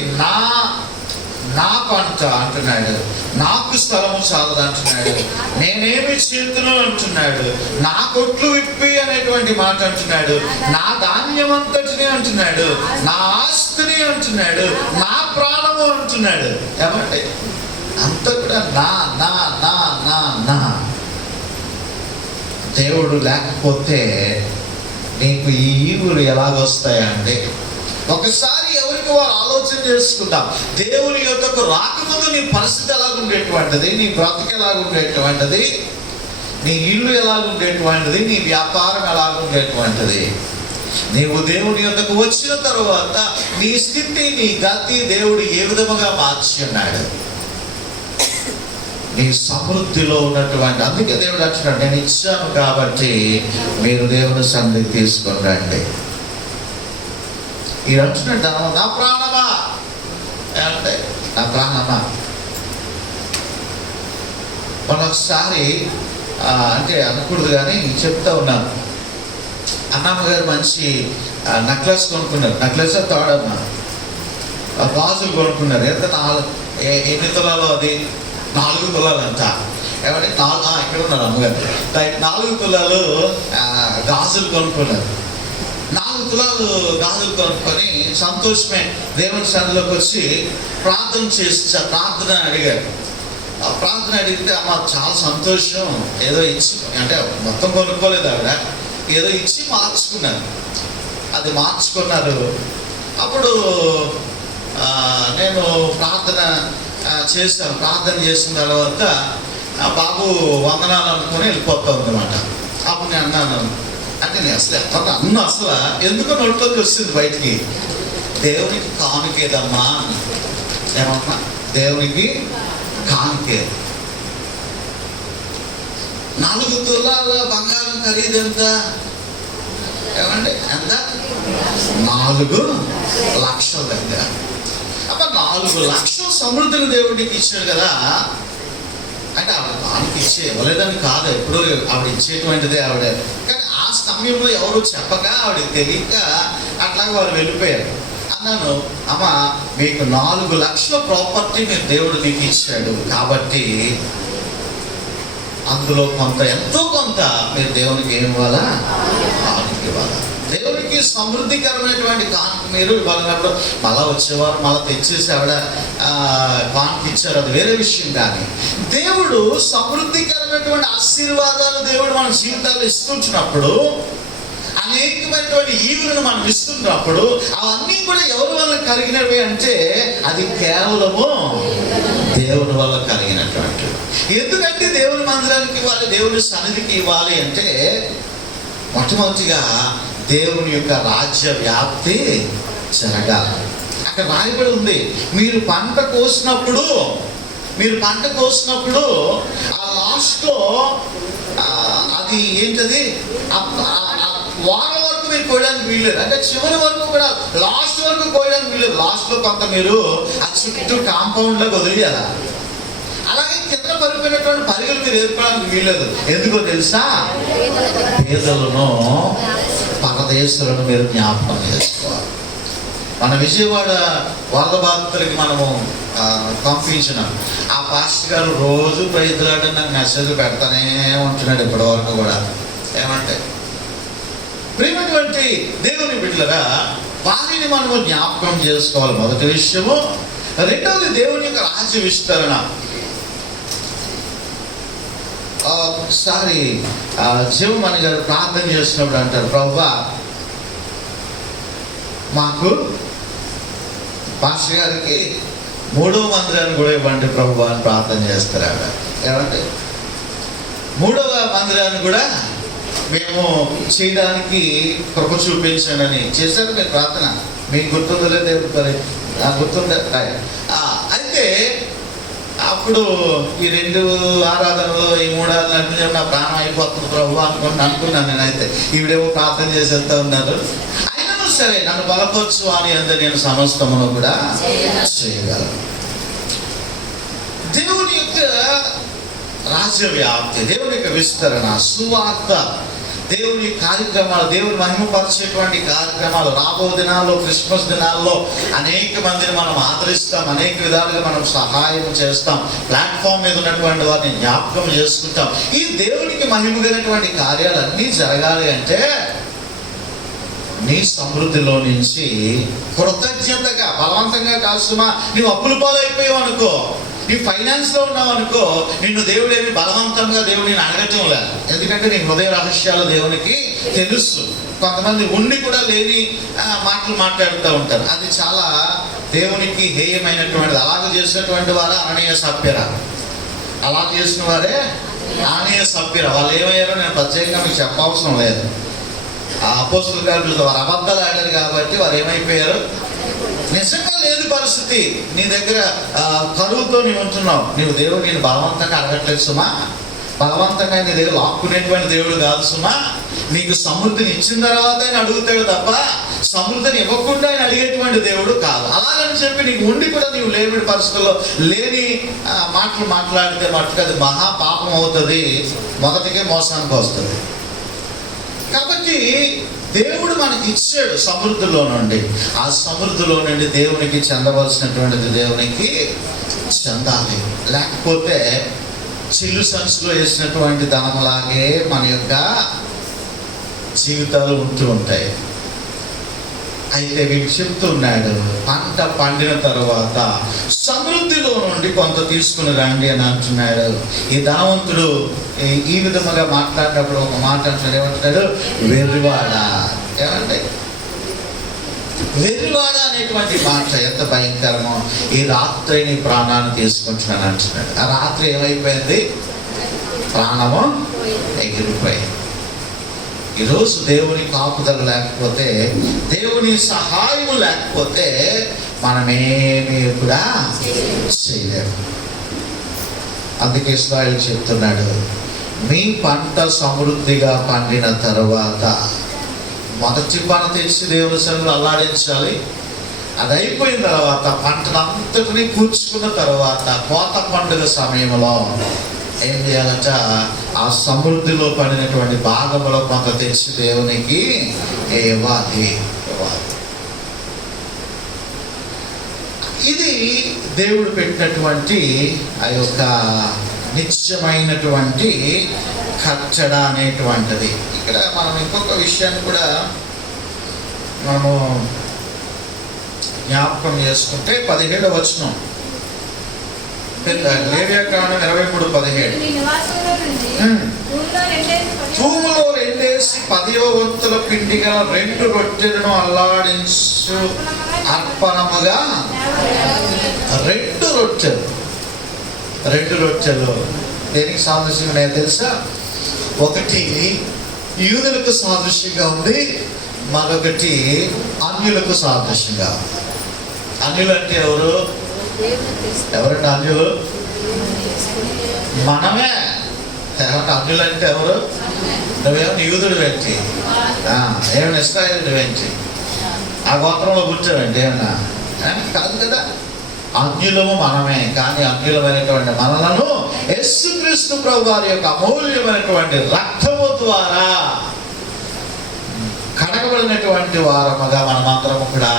నా పంట అంటున్నాడు, నాకు స్థలము చాలదు అంటున్నాడు, నేనేమి చేతును అంటున్నాడు, నా కొట్లు విప్పి అనేటువంటి మాట అంటున్నాడు, నా ధాన్యం అంతటిని అంటున్నాడు, నా ఆస్తిని అంటున్నాడు, నా ప్రాణము అంటున్నాడు. ఏమంటే అంతా కూడా నా నా నా నా నా దేవుడు లేకపోతే నీకు ఈ ఈవులు ఎలాగొస్తాయంటే, ఒకసారి ఎవరికి వారు ఆలోచన చేసుకుందాం. దేవుని యొద్దకు రాకముందు నీ పరిస్థితి ఎలాగుండేటువంటిది, నీ బ్రతుకు ఎలాగుండేటువంటిది, నీ ఇల్లు ఎలాగుండేటువంటిది, నీ వ్యాపారం ఎలాగుండేటువంటిది. నీవు దేవుని యొద్దకు వచ్చిన తరువాత నీ స్థితి, నీ గతి దేవుడు ఏ విధముగా మార్చి ఉన్నాడు. నీ సమృద్ధిలో ఉన్నటువంటి, అందుకే దేవుడు అంటున్నాడు, నేను ఇచ్చాను కాబట్టి మీరు దేవుని సన్నిధికి తీసుకొని రండి. ఈ అంటున్నాడు, నా ప్రాణమా అంటే, నా ప్రాణమా. ఒకసారి అంటే అనకూడదు కానీ చెప్తా ఉన్నాను. అన్నమ్మ గారు మంచి నెక్లెస్ కొనుక్కున్నారు. నెక్లెస్ తాడమ్మ గాజులు కొనుక్కున్నారు. ఎంత 8 తులాలు, అది 4 తులాలు అంట. ఏమంటే ఇక్కడ ఉన్నారు అమ్మగారు. 4 తులాలు గాజులు కొనుక్కున్నారు. 4 తులాలు గాజులు కొనుక్కొని సంతోషమే దేవుని సన్నిధిలోకి వచ్చి ప్రార్థన అడిగారు. ఆ ప్రార్థన అడిగితే, అమ్మ చాలా సంతోషం, ఏదో ఇచ్చి, అంటే మొత్తం కొనుక్కోలేదు ఆవిడ, ఏదో ఇచ్చి మార్చుకున్నారు. అది మార్చుకున్నారు. అప్పుడు నేను ప్రార్థన చేశాను. ప్రార్థన చేసిన తర్వాత బాబు వందనాలు అనుకుని వెళ్ళిపోతాం అన్నమాట. అప్పుడు నేను అన్నాను, అంటే నేను అసలు ఎందుకో నోట్లోకి వస్తుంది బయటికి, దేవునికి కానుకేదమ్మా. ఏమమ్మా? దేవునికి కానుకే. 4 తులాల బంగారం ఖరీదు ఎంత? ఏమండి ఎంత? 4 లక్షల దగ్గర. అబ్బ 4 లక్షల సమృద్ధిని దేవుడికి ఇచ్చాడు కదా. అంటే ఆవిడ కానుక ఇవ్వలేదని కాదు, ఎప్పుడు ఆవిడ ఇచ్చేటువంటిదే ఆవిడ. కానీ ఆ సమయంలో ఎవరు చెప్పక, ఆవిడ తెలియక అట్లాగే వారు వెళ్ళిపోయారు. అన్నాను, అమ్మ మీకు 4 లక్షల ప్రాపర్టీ మీరు దేవుడు మీకు ఇచ్చాడు కాబట్టి అందులో కొంత, ఎంతో కొంత మీరు దేవునికి ఏమి ఇవ్వాలా? కానుక ఇవ్వాలా. దేవునికి సమృద్ధికరమైనటువంటి కానుక మీరు ఇవ్వాలన్నప్పుడు మళ్ళా వచ్చేవారు మళ్ళీ తెచ్చేసి ఆవిడ కానుక ఇచ్చారు, అది వేరే విషయం. కానీ దేవుడు సమృద్ధికరమైనటువంటి ఆశీర్వాదాలు దేవుడు మన జీవితాల్లో ఇస్తుంటున్నప్పుడు, అనేకమైనటువంటి ఈవులను మనం ఇస్తున్నప్పుడు, అవన్నీ కూడా ఎవరి వల్ల కలిగినవి అంటే అది కేవలము దేవుని వల్ల కలిగినటువంటి. ఎందుకంటే దేవుని మందిరానికి ఇవ్వాలి, దేవుని సన్నిధికి ఇవ్వాలి అంటే మొట్టమొదటిగా దేవుని యొక్క రాజ్య వ్యాప్తి జరగాలి. అక్కడ రాయబడి ఉంది, మీరు పంట కోసినప్పుడు ఆ లాస్ట్లో అది ఏంటది, వాన వరకు మీరు కోయడానికి వీల్లేదు. అంటే చివరి వరకు కూడా, లాస్ట్ వరకు కోయడానికి వీల్లేదు. లాస్ట్లో కొంత మీరు ఆ చుట్టూ కాంపౌండ్లోకి వదిలేయాల. అలాగే కింద పడిపోయినటువంటి పరిగెలు మీరు ఏర్పడడానికి వీల్లేదు. ఎందుకో తెలుసా? పేదలను, పరదేశులను మీరు జ్ఞాపకం చేసుకోవాలి. మన విజయవాడ వరద బాధితులకి మనము పంపించినాం. ఆ పాస్టర్ గారు రోజు ప్రయత్నాలు నాకు మెసేజ్ పెడతానే ఉంటున్నాడు ఇప్పటి వరకు కూడా. ఏమంటే ప్రియమైనటువంటి దేవుని బిడ్డలుగా వారిని మనము జ్ఞాపకం చేసుకోవాలి, మొదటి విషయము. రెండవది దేవుని యొక్క రాజ్య విస్తరణ. ఒకసారి జీవమణి గారు ప్రార్థన చేసినప్పుడు అంటారు, ప్రభువా మాకు పాస్టర్ గారికి 3వ మందిరాన్ని కూడా ఇవ్వండి ప్రభువా అని ప్రార్థన చేస్తారు ఆవిడ. ఏమంటే 3వ మందిరాన్ని కూడా మేము చేయడానికి కృప చూపించానని చేశారు మీరు ప్రార్థన. మీకు గుర్తుందో లేదు గుర్తుందా? అయితే అప్పుడు ఈ 2 ఆరాధనలో ఈ 3 ఆరాధనలు నా ప్రాణం అయిపోతుంది ప్రభు అనుకున్నాను నేనైతే. ఈవిడేమో ప్రార్థన చేసి వెళ్తా ఉన్నారు. అయినను సరే నన్ను బలపరచు అని అంటే నేను సమస్తమును కూడా చేయగలను. దేవుని యొక్క రాజ్య వ్యాప్తి, దేవుని యొక్క విస్తరణ, సువార్త, దేవుని కార్యక్రమాలు, దేవుని మహిమపరిచేటువంటి కార్యక్రమాలు రాబో దినాల్లో, క్రిస్మస్ దినాల్లో అనేక మందిని మనం ఆదరిస్తాం, అనేక విధాలుగా మనం సహాయం చేస్తాం, ప్లాట్ఫామ్ మీద ఉన్నటువంటి వారిని జ్ఞాపకం చేసుకుంటాం. ఈ దేవునికి మహిమగైనటువంటి కార్యాలన్నీ జరగాలి అంటే నీ సమృద్ధిలో నుంచి కృతజ్ఞతగా, బలవంతంగా కాల్సుమా. నీవు అప్పుల పాలైపోయావు అనుకో, నీ ఫైనాన్స్ లో ఉన్నావు అనుకో, నిన్ను దేవుడేమి బలవంతంగా దేవుడిని అడగటం లేదు. ఎందుకంటే నీ హృదయ రహస్యాలు దేవునికి తెలుసు. కొంతమంది ఉండి కూడా లేని మాటలు మాట్లాడుతూ ఉంటారు. అది చాలా దేవునికి హేయమైనటువంటిది. అలాగ చేసినటువంటి వారు అననీయ సభ్యురా, అలా చేసిన వారే అననీయ సభ్యురా. వాళ్ళు ఏమయ్యారో నేను ప్రత్యేకంగా మీకు చెప్పవసరం లేదు. ఆ అపోస్తుల కార్యాలతో వారు అబద్ధాలు ఆడారు కాబట్టి వారు ఏమైపోయారు? నిజంగా లేదు పరిస్థితి. నీ దగ్గర కరువుతో నీవు ఉంటున్నావు, నీవు దేవుడు నేను బలవంతంగా అడగట్లేదు సుమా. బలవంతంగా నీ దగ్గర లాక్కునేటువంటి దేవుడు కాదు సుమా. నీకు సమృద్ధిని ఇచ్చిన తర్వాత ఆయన అడుగుతాడు తప్ప సమృద్ధిని ఇవ్వకుండా ఆయన అడిగేటువంటి దేవుడు కాదు. అలాగని చెప్పి నీకు ఉండి కూడా నీవు లేని పరిస్థితుల్లో లేని మాటలు మాట్లాడితే మట్టుకు అది మహా పాపం అవుతుంది, మొదటికే మోసానికి వస్తుంది. కాబట్టి దేవుడు మనకి ఇచ్చాడు సమృద్ధిలో నుండి. ఆ సమృద్ధిలో నుండి దేవునికి చెందవలసినటువంటిది దేవునికి చెందాలి. లేకపోతే చిల్లు సంచులో వేసినటువంటి ధనములాగే మన యొక్క జీవితాలు ఉంటూ ఉంటాయి. అయితే వీడు చెప్తున్నాడు, పంట పండిన తర్వాత సమృద్ధిలో నుండి కొంత తీసుకుని రండి అని అంటున్నాడు. ఈ ధనవంతుడు ఈ విధముగా మాట్లాడినప్పుడు ఒక మాట అంటున్నాడు, ఏమంటున్నాడు? వెర్రివాడ. ఏమంటే వెర్రివాడ అనేటువంటి మాట ఎంత భయంకరమో. ఈ రాత్రి నీ ప్రాణాన్ని తీసుకుంటున్నాను అంటున్నాడు. ఆ రాత్రి ఏమైపోయింది? ప్రాణము ఎగిరిపోయింది. ఈరోజు దేవుని కాపుదల లేకపోతే, దేవుని సహాయం లేకపోతే మనమేమీ కూడా చేయలేము. అందుకే ఇశ్రాయేలు చెప్తున్నాడు, మీ పంట సమృద్ధిగా పండిన తరువాత మొదటి పంట తెచ్చి దేవుని సన్నిధిలో అల్లాడించాలి. అది అయిపోయిన తర్వాత పంటనంతటినీ కూర్చుకున్న తర్వాత కోత పండుగ సమయంలో ఏం చేయాలంట? ఆ సమృద్ధిలో పడినటువంటి భాగంలో కొంత తెచ్చి దేవునికి ఇవ్వాలి. ఇది దేవుడు పెట్టినటువంటి ఆ యొక్క నిత్యమైనటువంటి కట్టడ అనేటువంటిది. ఇక్కడ మనం ఇంకొక విషయాన్ని కూడా మనము జ్ఞాపకం చేసుకుంటే 17వ వచనం, లేవ్యాకాండం 23:17. తూములో 2 వంతుల పిండి గల 2 రొట్టెలను అల్లాడించు అర్పణముగా 2 రొట్టెలు దేనికి సాదృశ్యంగా తెలుసా? ఒకటి యూదులకు సాదృశ్యంగా ఉంది, మరొకటి అన్యులకు సాదృశ్యంగా. అన్యులు అంటే ఎవరంటే అన్యులు? మనమే. అన్యులు అంటే ఎవరు? నువ్వేమన్నా యూదుడు వెంటి, ఏమైనా ఇశ్రాయేలు వెంటి, ఆ గోత్రంలో కూర్చోవండి ఏమన్నా? కాదు కదా. అన్యులము మనమే. కానీ అన్యులమైనటువంటి మనలను యేసుక్రీస్తు ప్రభు వారి యొక్క అమూల్యమైనటువంటి రక్తము ద్వారా కడగబడినటువంటి వారముగా మనమందరము కూడా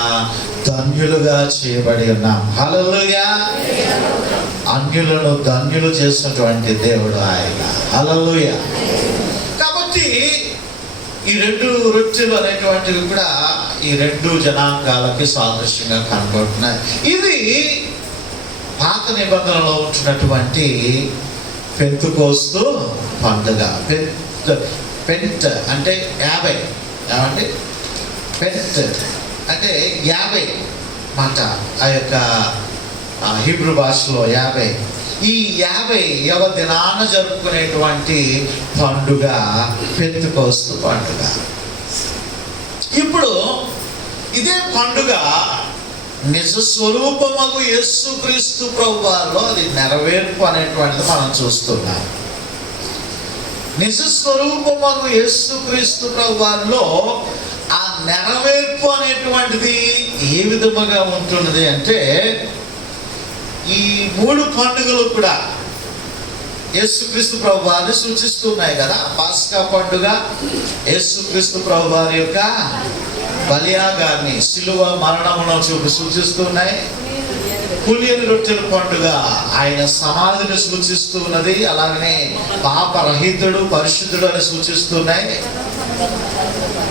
ధన్యులుగా చేయబడి ఉన్నాం. హల్లెలూయా. అన్యులను ధన్యులు చేసినటువంటి దేవుడు ఆయన. హల్లెలూయా. కాబట్టి ఈ 2 రొట్టెలు అనేటువంటివి కూడా ఈ 2 జనాంగాలకి సాదృశ్యంగా కనబడుతున్నాయి. ఇది పాత నిబంధనలో ఉంటున్నటువంటి పెంతెకోస్తు పండుగ. పెంట్ అంటే 50. ఏమండి? పెంట్ అంటే 50 మాట. ఆ యొక్క హీబ్రూ భాషలో 50. ఈ 50వ దినాన జరుపుకునేటువంటి పండుగ పెంతెకోస్తు పండుగ. ఇప్పుడు ఇదే పండుగ నిజ స్వరూపమగు యేసుక్రీస్తు ప్రభువారిలో అది నెరవేర్పు అనేటువంటిది మనం చూస్తున్నాం. నిజ స్వరూపమగు యేసుక్రీస్తు ప్రభువారిలో ఆ నెరవేర్పు అనేటువంటిది ఏ విధముగా ఉంటున్నది అంటే, ఈ 3 పండుగలు కూడా యేసుక్రీస్తు ప్రభువారిని సూచిస్తున్నాయి కదా. పాస్కా పండుగ యేసుక్రీస్తు ప్రభువారి యొక్క బలియాగాన్ని, శిలువ మరణమును సూచిస్తున్నాయి. పులియని రొట్టెల పండుగ ఆయన సమాధిని సూచిస్తూ ఉన్నది. అలాగనే పాపరహితుడు పరిశుద్ధుడు అని సూచిస్తున్నాయి.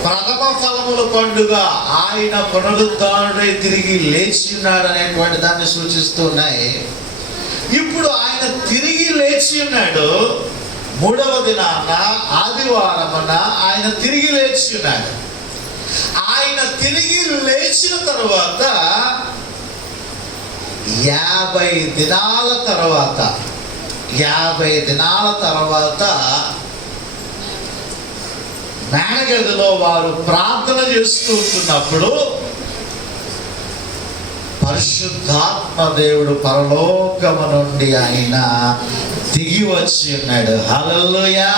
ప్రథమ ఫలముల పండుగ ఆయన పునరుద్ధానుడై తిరిగి లేచి ఉన్నాడు అనేటువంటి దాన్ని సూచిస్తున్నాయి. ఇప్పుడు ఆయన తిరిగి లేచి ఉన్నాడు. 3వ దినాన ఆదివారమున ఆయన తిరిగి లేచి ఉన్నాడు. ఆయన తిరిగి లేచిన తర్వాత 50 దినాల తర్వాత మేడగదిలో వారు ప్రార్థన చేస్తూ ఉంటున్నప్పుడు పరిశుద్ధాత్మ దేవుడు పరలోకము నుండి ఆయన దిగి వచ్చి ఉన్నాడు. హల్లెలూయా.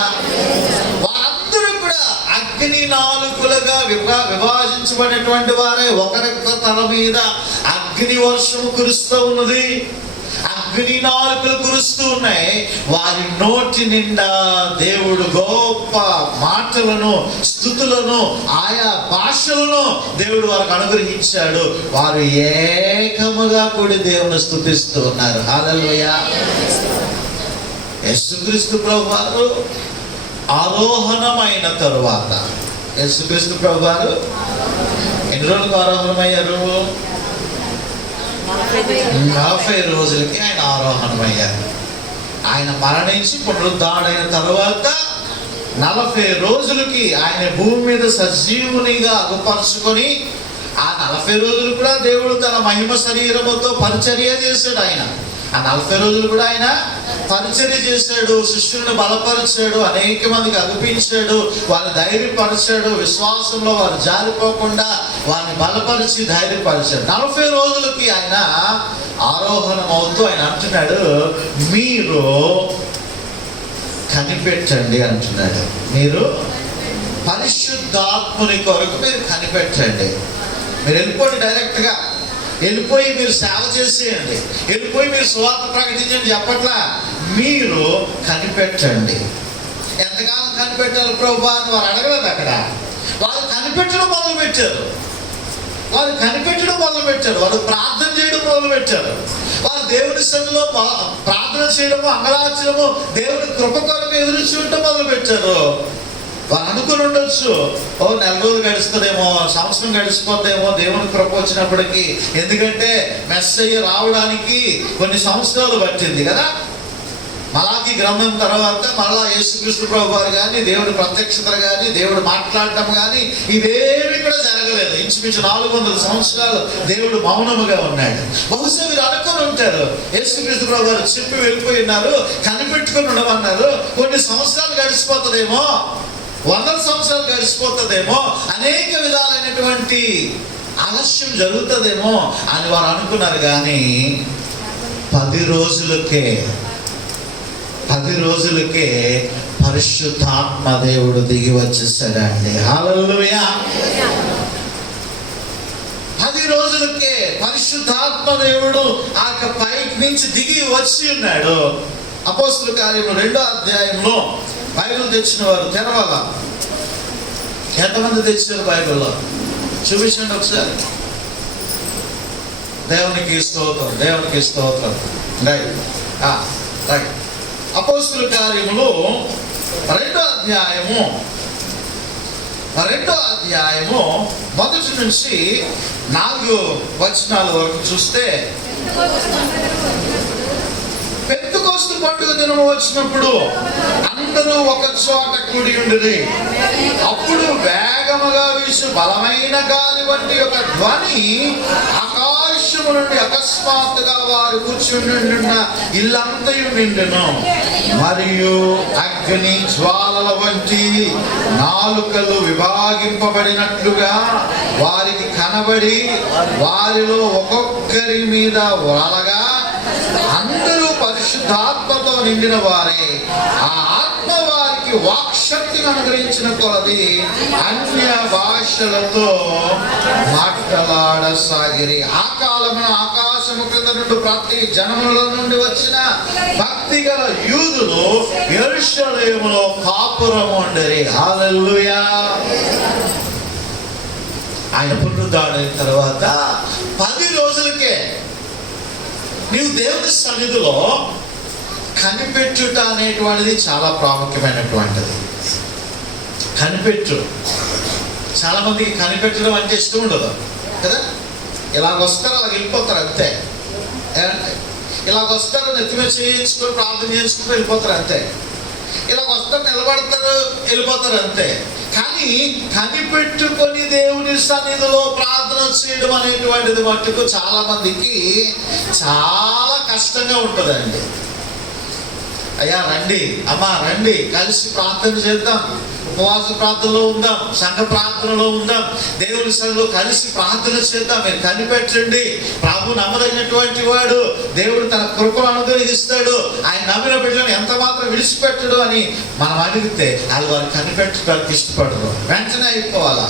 వారందరూ కూడా అగ్ని నాలుకలుగా విభజించబడినటువంటి వారే. ఒకరి తల మీద అగ్ని వర్షము కురుస్తూ ఉన్నది. అగ్ని నాలుకలు కురుస్తూ ఉన్నాయి. వారి నోటి నిండా దేవుడు గొప్ప మాటలను, స్తుతులను, ఆయా భాషలను దేవుడు వారికి అనుగ్రహించాడు. వారు ఏకముగా కూడి దేవుని స్తుతిస్తూ ఉన్నారు. హల్లెలూయా. యేసుక్రీస్తు ప్రభువారు ఆరోహణమైన తరువాత, యేసుక్రీస్తు ప్రభువారు ఎన్ని రోజులకు ఆరోహణమయ్యారు? 40 రోజులకి ఆయన ఆరోహణమయ్యారు. ఆయన మరణించి పునరుద్ధాడైన తరువాత 40 రోజులకి ఆయన భూమి మీద సజీవునిగా అగుపరుచుకొని, ఆ 40 రోజులు కూడా దేవుడు తన మహిమ శరీరముతో పరిచర్య చేశాడు. ఆయన ఆ 40 రోజులు కూడా ఆయన పరిచర్య చేశాడు. శిష్యులను బలపరిచాడు, అనేక మందికి అగుపించాడు, వారిని ధైర్యపరిచాడు. విశ్వాసంలో వారు జారిపోకుండా వారిని బలపరిచి ధైర్యపరిచాడు. 40 రోజులకి ఆయన ఆరోహణం అవుతూ ఆయన అంటున్నాడు, మీరు కనిపెట్టండి అంటున్నాడు. మీరు పరిశుద్ధాత్ముని కొరకు మీరు కనిపెట్టండి. మీరు వెళ్ళిపోండి, డైరెక్ట్గా వెళ్ళిపోయి మీరు సేవ చేసేయండి, వెళ్ళిపోయి మీరు సువార్త ప్రకటించండి చెప్పట్లా. మీరు కనిపెట్టండి. ఎంతకాలం కనిపెట్టాలి ప్రభువా అని వారు అడగలేదు. అక్కడ వాళ్ళు కనిపెట్టడం మొదలుపెట్టారు. వారు ప్రార్థన చేయడం మొదలుపెట్టారు. వారు దేవుని సన్నిధిలో ప్రార్థన చేయడము, అంగలార్చడము, దేవుని కృప కొరకు ఎదురు చూడటం మొదలుపెట్టారు. వారు అనుకుని ఉండొచ్చు, నెల రోజులు గడుస్తుందేమో, సంవత్సరం గడిచిపోతేమో దేవుని కృప వచ్చినప్పటికీ. ఎందుకంటే మెస్సయ్య రావడానికి కొన్ని సంవత్సరాలు పట్టింది కదా. మలాకి గ్రంథం తర్వాత మరలా యేసుక్రీస్తు ప్రభు వారు కానీ, దేవుడి ప్రత్యక్షతలు కానీ, దేవుడు మాట్లాడటం కానీ ఇవేమి కూడా జరగలేదు. ఇంచుమించు 400 సంవత్సరాలు దేవుడు మౌనముగా ఉన్నాడు. బహుశా మీరు అనుకుని ఉంటారు, యేసుక్రీస్తు ప్రభు వారు చెప్పి వెళ్ళిపోయి ఉన్నారు, కనిపెట్టుకుని ఉండమన్నారు, కొన్ని సంవత్సరాలు గడిచిపోతుందేమో, 100 సంవత్సరాలు గడిచిపోతుందేమో, అనేక విధాలైనటువంటి ఆలస్యం జరుగుతుందేమో అని వారు అనుకున్నారు. కానీ 10 రోజులకే పరిశుద్ధాత్మ దేవుడు దిగి వచ్చేసాడండి. హల్లెలూయా. 10 రోజులకే పరిశుద్ధాత్మ దేవుడు ఆ పైకి నుంచి దిగి వచ్చి ఉన్నాడు. అపోస్తలుల కార్యము 2వ అధ్యాయంలో బైబిల్ తెచ్చిన వారు తెరవాల. ఎంతమంది తెచ్చారు బైబిల్లో? చూపించండి ఒకసారి. దేవునికి స్తోత్రం, దేవునికి స్తోత్రం. Right right. అపోస్తుల కార్యములు 2వ అధ్యాయము 1 నుంచి 4 వచనాల వరకు చూస్తే, పెంతెకోస్తు పండుగ దినము వచ్చినప్పుడు అందరూ ఒక చోట కూడి ఉండిరి. అప్పుడు వేగముగా వీసు బలమైన గాలి వంటి ఒక ధ్వని ఆకాశము నుండి అకస్మాత్తుగా వారు కూర్చుండిన ఇల్లంతయు నిండెను. మరియు అగ్ని జ్వాలల వంటి నాలుకలు విభాగింపబడినట్లుగా వారికి కనబడి వారిలో ఒక్కొక్కరి మీద వలగా అందరూ పరిశుద్ధాత్మతో నిండిన వారే. ఆ ఆత్మ వారికి వాక్శక్తిని అనుగ్రహించిన కొలది అన్య భాషలతో మాట్లాడసాగిరి. ఆ కాలమున ఆకాశము క్రింద నుండి ప్రతి జనముల నుండి వచ్చిన భక్తి గల యూదులు యెరూషలేములో కాపురం ఉండేరి. హల్లెలూయా. ఆయన పునరుద్ధరణ తర్వాత 10 రోజులకే నీవు దేవుని సన్నిధిలో కనిపెట్టుట అనేటువంటిది చాలా ప్రాముఖ్యమైనటువంటిది. కనిపెట్టు. చాలా మందికి కనిపెట్టడం అంటే ఇష్టం ఉండదు కదా. ఇలాగొస్తారు, అలా వెళ్ళిపోతారు అంతే. ఇలాగొస్తారు, నెత్తిమీద చేయించుకొని ప్రార్థన చేసుకుంటూ వెళ్ళిపోతారు అంతే. ఇలాగొస్తారు, నిలబడతారు, వెళ్ళిపోతారు అంతే. కానీ కనిపెట్టుకొని దేవుని సన్నిధిలో ప్రార్థన చేయడం అనేటువంటిది మట్టుకు చాలా మందికి చాలా కష్టంగా ఉంటుందండి. అయ్యా రండి, అమ్మా రండి, కలిసి ప్రార్థన చేద్దాం, ఉపవాస ప్రార్థనలో ఉందాం, సంఘ ప్రార్థనలో ఉందాం, దేవుని సన్నిధిలో కలిసి ప్రార్థన చేద్దాం. మీరు కనిపెట్టండి, ప్రభు నమ్మదగినటువంటి వాడు, దేవుడు తన కృపను అనుగ్రహిస్తాడు, ఆయన నమ్మిన బిడ్డలను ఎంత మాత్రం విడిచిపెట్టడు అని మనం అడిగితే వారు కనిపెట్టడానికి ఇష్టపడరు. వెంటనే అయిపోవాలా.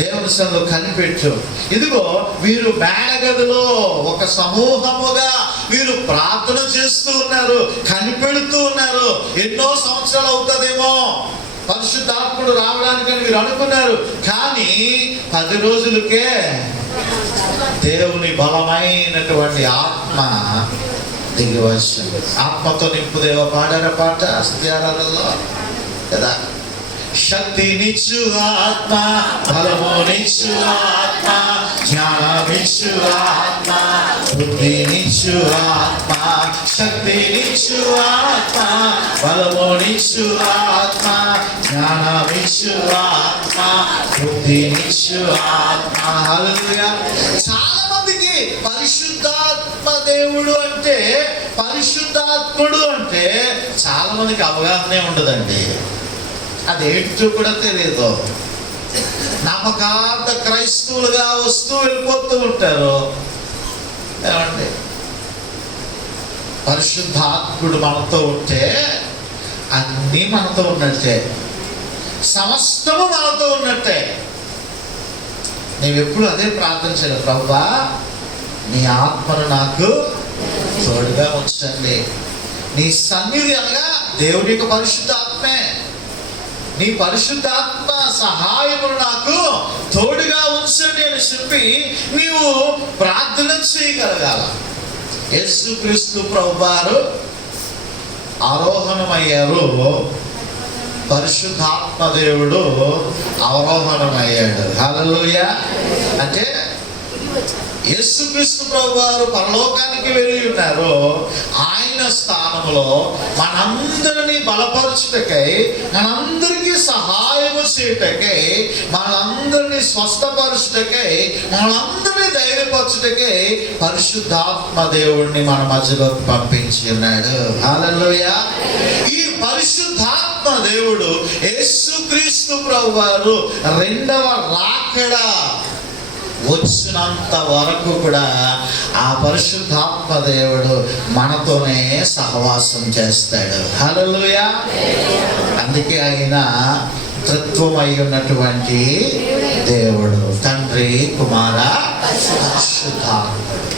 దేవుని సన్నిధిలో కనిపెట్టు. ఇదిగో వీరు మేడగదిలో ఒక సమూహముగా వీరు ప్రార్థన చేస్తూ ఉన్నారు, కనిపెడుతూ ఉన్నారు. ఎన్నో సంవత్సరాలు అవుతుందేమో పరిశుద్ధాత్ముడు రావడానికని వీరు అనుకున్నారు. కానీ 10 రోజులకే దేవుని బలమైనటువంటి ఆత్మ దిగి వచ్చింది. ఆత్మతో నింపుదేవ పాడారా పాట స్థిరాలలో కదా. శక్తినిచ్చు ఆత్మ, బలమునిచ్చు ఆత్మ, జ్ఞానమిచ్చు ఆత్మ, బుద్ధినిచ్చు ఆత్మ. శక్తినిచ్చు ఆత్మ, బలమునిచ్చు ఆత్మ, జ్ఞానమిచ్చు ఆత్మ, బుద్ధినిచ్చు ఆత్మ. హల్లెలూయా. చాలా మందికి పరిశుద్ధాత్మ దేవుడు అంటే, పరిశుద్ధాత్ముడు అంటే చాలా మందికి అవగాహనే ఉండదండి. అదేంటో కూడా తెలియదు. నమ్మకార్థ క్రైస్తవులుగా వస్తూ వెళ్ళిపోతూ ఉంటారు. ఏమండి, పరిశుద్ధాత్ముడు మనతో ఉంటే అన్నీ మనతో ఉన్నట్టే, సమస్తము మనతో ఉన్నట్టే. నీవెప్పుడు అదే ప్రార్థన చేయాలి, ప్రభువా నీ ఆత్మను నాకు తోడుగా ఉంచండి. నీ సన్నిధి అనగా దేవుడి యొక్క పరిశుద్ధాత్మే. నీ పరిశుద్ధాత్మ సహాయమును నాకు తోడుగా ఉంచండి అని చెప్పి నీవు ప్రార్థన చేయగలగాల. యేసుక్రీస్తు ప్రభువారు ఆరోహణమయ్యారు, పరిశుద్ధాత్మ దేవుడు అవరోహణమయ్యాడు. హల్లెలూయా. అంటే యేసుక్రీస్తు ప్రభువారు పరలోకానికి వెళ్ళి ఉన్నారు. ఆయన స్థానంలో మనందరినీ బలపరచుటకై, మనందరికీ సహాయము చేయుటకై, మనందరినీ స్వస్థపరచుటకై, మనందరినీ ధైర్యపరచుటకై పరిశుద్ధాత్మ దేవుడిని మన మధ్యలోకి పంపించి ఉన్నాడు. హల్లెలూయా. ఈ పరిశుద్ధాత్మ దేవుడు యేసుక్రీస్తు ప్రభువారు 2వ రాకడ వచ్చినంత వరకు కూడా ఆ పరిశుద్ధాత్మ దేవుడు మనతోనే సహవాసం చేస్తాడు. హల్లెలూయా. అందుకే ఆయన త్రిత్వమై ఉన్నటువంటి దేవుడు, తండ్రి, కుమార, పరిశుద్ధాత్ముడు.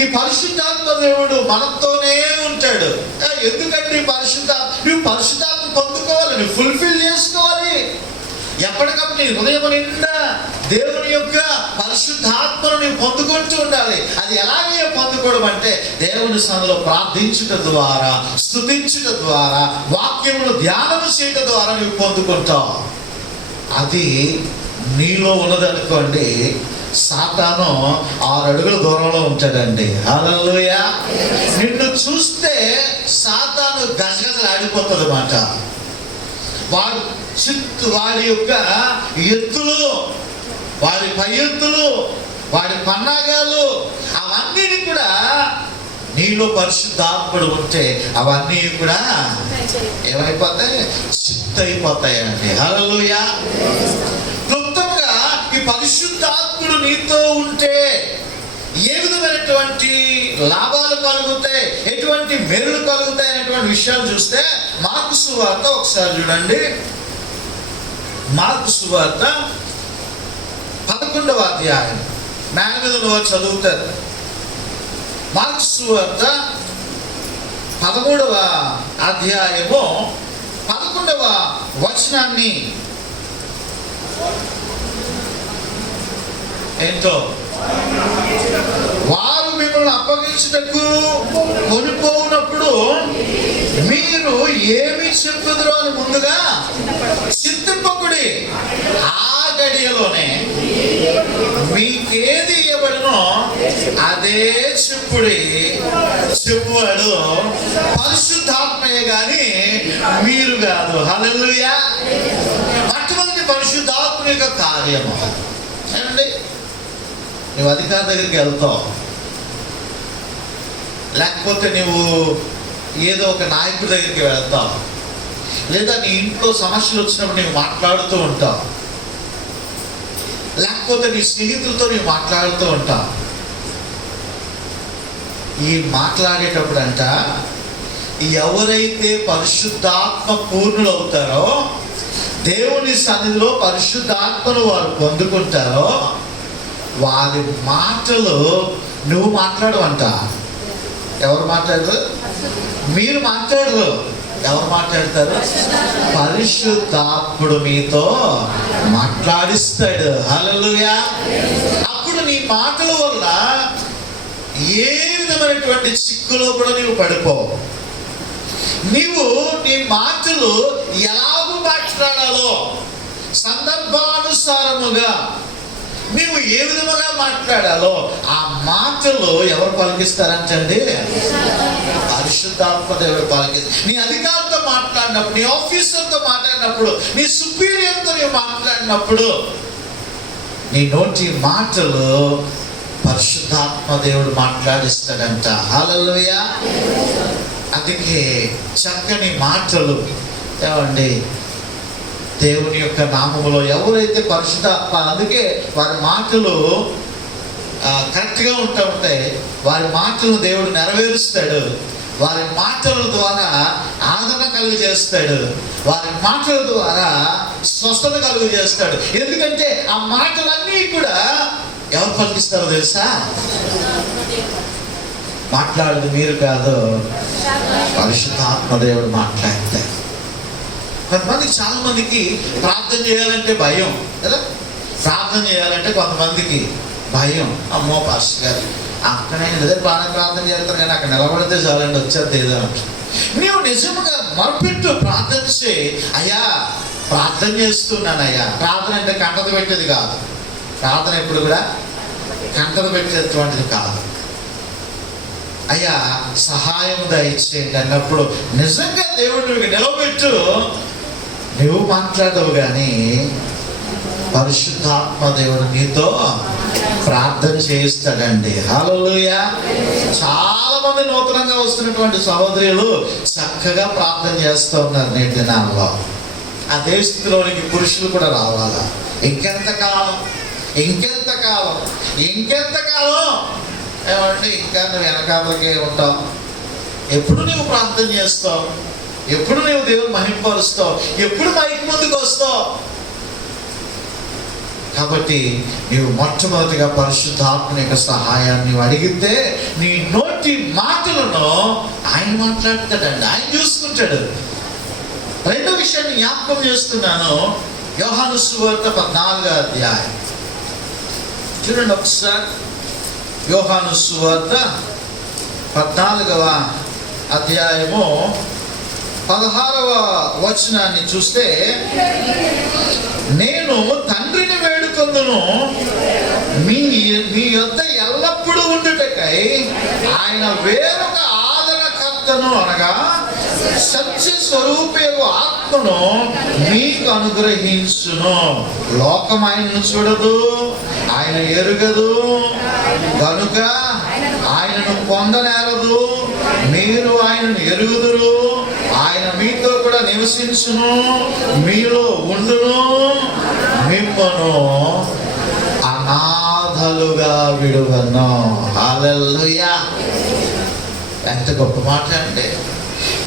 ఈ పరిశుద్ధాత్మ దేవుడు మనతోనే ఉంటాడు. ఎందుకంటే నువ్వు పరిశుద్ధాత్మ పొందుకోవాలి, నువ్వు ఫుల్ఫిల్ చేసుకోవాలి. ఎప్పటికప్పుడు నీ హృదయం నిండా దేవుని యొక్క పరిశుద్ధాత్మను నీవు పొందుకుంటూ ఉండాలి. అది ఎలాగే పొందుకోవడం అంటే దేవుని సన్నిధిలో ప్రార్థించుట ద్వారా, స్తుతించుట ద్వారా, వాక్యమును ధ్యానము చేయడం ద్వారా నీవు పొందుకుంటావు. అది నీలో ఉన్నదనుకోండి, సాతాను 6 అడుగుల దూరంలో ఉంటాడండి. హల్లెలూయా. నిన్ను చూస్తే సాతాను గజగజలు ఆడిపోతుంది అన్నమాట. వాడి యొక్క ఎత్తులు, వాడి పై ఎత్తులు, వాడి పన్నాగాలు అవన్నీ కూడా నీలో పరిశుద్ధాత్ముడు ఉంటే అవన్నీ కూడా ఏమైపోతాయి? చిత్తైపోతాయండి. హల్లెలూయా. క్లుప్తంగా ఈ పరిశుద్ధాత్ముడు నీతో ఉంటే ఏ విధమైనటువంటి లాభాలు కలుగుతాయి, ఎటువంటి మెరులు కలుగుతాయి అనేటువంటి విషయాలు చూస్తే మార్కు సువార్త ఒకసారి చూడండి. మార్కు సువార్త 11వ అధ్యాయం. మేడ మీద ఉన్నవారు చదువుతారు. మార్కు సువార్త 13వ అధ్యాయము 11వ వచనాన్ని ఏంటో, వారు మిమ్మల్ని అప్పగించుటకు కొనుక్కోనప్పుడు మీరు ఏమి చెప్పుదురో అని ముందుగా సిద్ధింపకుడి. ఆ గడియలోనే మీకేది ఇవ్వబడునో అదే చెప్పుడి. చెప్పువాడు పరిశుద్ధాత్మయే గాని మీరు కాదు. హల్లెలూయా. మొట్టమొదటి పరిశుద్ధాత్మ యొక్క కార్యము ఏమండి? నువ్వు అధికారి దగ్గరికి వెళ్తావు, లేకపోతే నువ్వు ఏదో ఒక నాయకుడి దగ్గరికి వెళ్తావు, లేదా నీ ఇంట్లో సమస్యలు వచ్చినప్పుడు నువ్వు మాట్లాడుతూ ఉంటావు, లేకపోతే నీ స్నేహితులతో నువ్వు మాట్లాడుతూ ఉంటావు. ఈ మాట్లాడేటప్పుడు అంట, ఎవరైతే పరిశుద్ధాత్మ పూర్ణులు అవుతారో, దేవుని సన్నిధిలో పరిశుద్ధాత్మను వారు పొందుకుంటారో, వారి మాటలు నువ్వు మాట్లాడవంట. ఎవరు మాట్లాడరు? మీరు మాట్లాడరు. ఎవరు మాట్లాడతారు? పరిశుద్ధాత్ముడు మీతో మాట్లాడిస్తాడు. హల్లెలూయా. అప్పుడు నీ మాటల వల్ల ఏ విధమైనటువంటి చిక్కులో కూడా నీవు పడిపోవు. నీవు నీ మాటలు ఎలాగూ మాట్లాడాలో సందర్భానుసారముగా నీవు ఏ విధముగా మాట్లాడాలో ఆ మాటలు ఎవరు పలికిస్తారంటండి? పరిశుద్ధాత్మ దేవుడు పలికిస్తారు. నీ అధికారితో మాట్లాడినప్పుడు, నీ ఆఫీసర్తో మాట్లాడినప్పుడు, నీ సుపీరియర్తో నీవు మాట్లాడినప్పుడు నీ నోటి మాటలు పరిశుద్ధాత్మ దేవుడు మాట్లాడిస్తాడంట. హల్లెలూయా. అందుకే చక్కని మాటలు ఏమండి, దేవుని యొక్క నామములో ఎవరైతే పరిశుద్ధాత్మ, అందుకే వారి మాటలు కరెక్ట్గా ఉంటాయి. వారి మాటలను దేవుడు నెరవేరుస్తాడు. వారి మాటల ద్వారా ఆదరణ కలుగు చేస్తాడు. వారి మాటల ద్వారా స్వస్థత కలుగు చేస్తాడు. ఎందుకంటే ఆ మాటలన్నీ కూడా ఎవరు పలికిస్తారో తెలుసా? మాట్లాడేది మీరు కాదు, పరిశుద్ధాత్మ దేవుడు మాట్లాడతాడు. కొంతమందికి, చాలా మందికి ప్రార్థన చేయాలంటే భయం కదా. ప్రార్థన చేయాలంటే కొంతమందికి భయం. అమ్మో పాస్టర్ గారు అక్కడే లేదా బాగా ప్రార్థన చేస్తారు కానీ అక్కడ నిలబడితే చాలండి వచ్చేది ఏదో. నీవు నిజంగా మొరపెట్టు, ప్రార్థన చేయి. అయ్యా ప్రార్థన చేస్తున్నానయ్యా. ప్రార్థన అంటే కంటత పెట్టేది కాదు. ప్రార్థన ఎప్పుడు కూడా కంటత పెట్టేటువంటిది కాదు. అయ్యా సహాయం దయచేయండి అన్నప్పుడు నిజంగా దేవుడు నిలబెట్టు. నువ్వు మాట్లాడవు కానీ పరిశుద్ధాత్మ దేవుడు నీతో ప్రార్థన చేయిస్తాడండి. హల్లెలూయా. చాలా మంది నూతనంగా వస్తున్నటువంటి సహోదరులు చక్కగా ప్రార్థన చేస్తూ ఉన్నారు నేటి దినాల్లో. అదే స్థితిలోనికి పురుషులు కూడా రావాలా. ఇంకెంతకాలం ఏమంటే ఇంకా నువ్వు వెనకాలకే ఉంటావు. ఎప్పుడు నువ్వు ప్రార్థన చేస్తావు? ఎప్పుడు నువ్వు దేవుని మహింపరుస్తావు? ఎప్పుడు మైక్ ముందుకు వస్తావు? కాబట్టి నీవు మొట్టమొదటిగా పరిశుద్ధాత్మ యొక్క సహాయాన్ని అడిగితే నీ నోటి మాటలను ఆయన మాట్లాడతాడండి. ఆయన చూసుకుంటాడు. రెండో విషయాన్ని జ్ఞాపకం చేస్తున్నాను. యోహాను సువార్త 14వ అధ్యాయం చూడండి ఒకసారి. యోహాను సువార్త 14వ అధ్యాయము 16వ వచనాన్ని చూస్తే, నేను తండ్రిని వేడుకొందును మీ యొద్ద ఎల్లప్పుడూ ఉండుటకై ఆయన వేరొక ఆదరణకర్తను అనగా సత్య స్వరూపేగు ఆత్మను మీకు అనుగ్రహించును. లోకం ఆయనను చూడదు, ఆయన ఎరుగదు, కనుక ఆయనను పొందనేరదు. మీరు ఆయనను ఎరుగుదురు, ఆయన మీతో కూడా నివసించును, మీలో ఉండును, మిమ్మను అనాథలుగా విడువను. హల్లెలూయా! ఎంత గొప్ప మాట అంటే,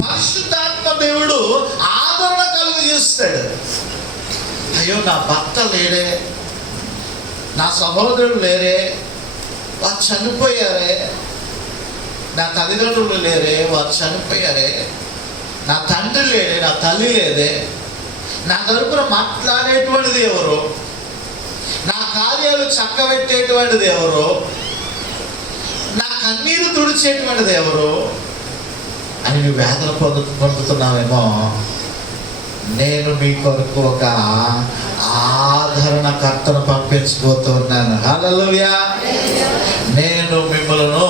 పరిశుద్ధాత్మ దేవుడు ఆదరణ కలుగు చేస్తాడు. అయ్యో నా భర్త లేడే, నా సహోదరుడు లేరే, వారు చనిపోయారే, నా తల్లిదండ్రులు లేరే, వారు చనిపోయారే, నా తండ్రి లేడే, నా తల్లి లేదే, నా తరపున మాట్లాడేటువంటిది ఎవరు, నా కార్యాలు చక్కబెట్టేటువంటిది ఎవరు, నా కన్నీరు తుడిచేటువంటిది ఎవరు అని నువ్వు వేదన పొందుతున్నావేమో. నేను మీ కొరకు ఒక ఆదరణకర్తను పంపించబోతున్నాను. హల్లెలూయా! నేను మిమ్మల్ని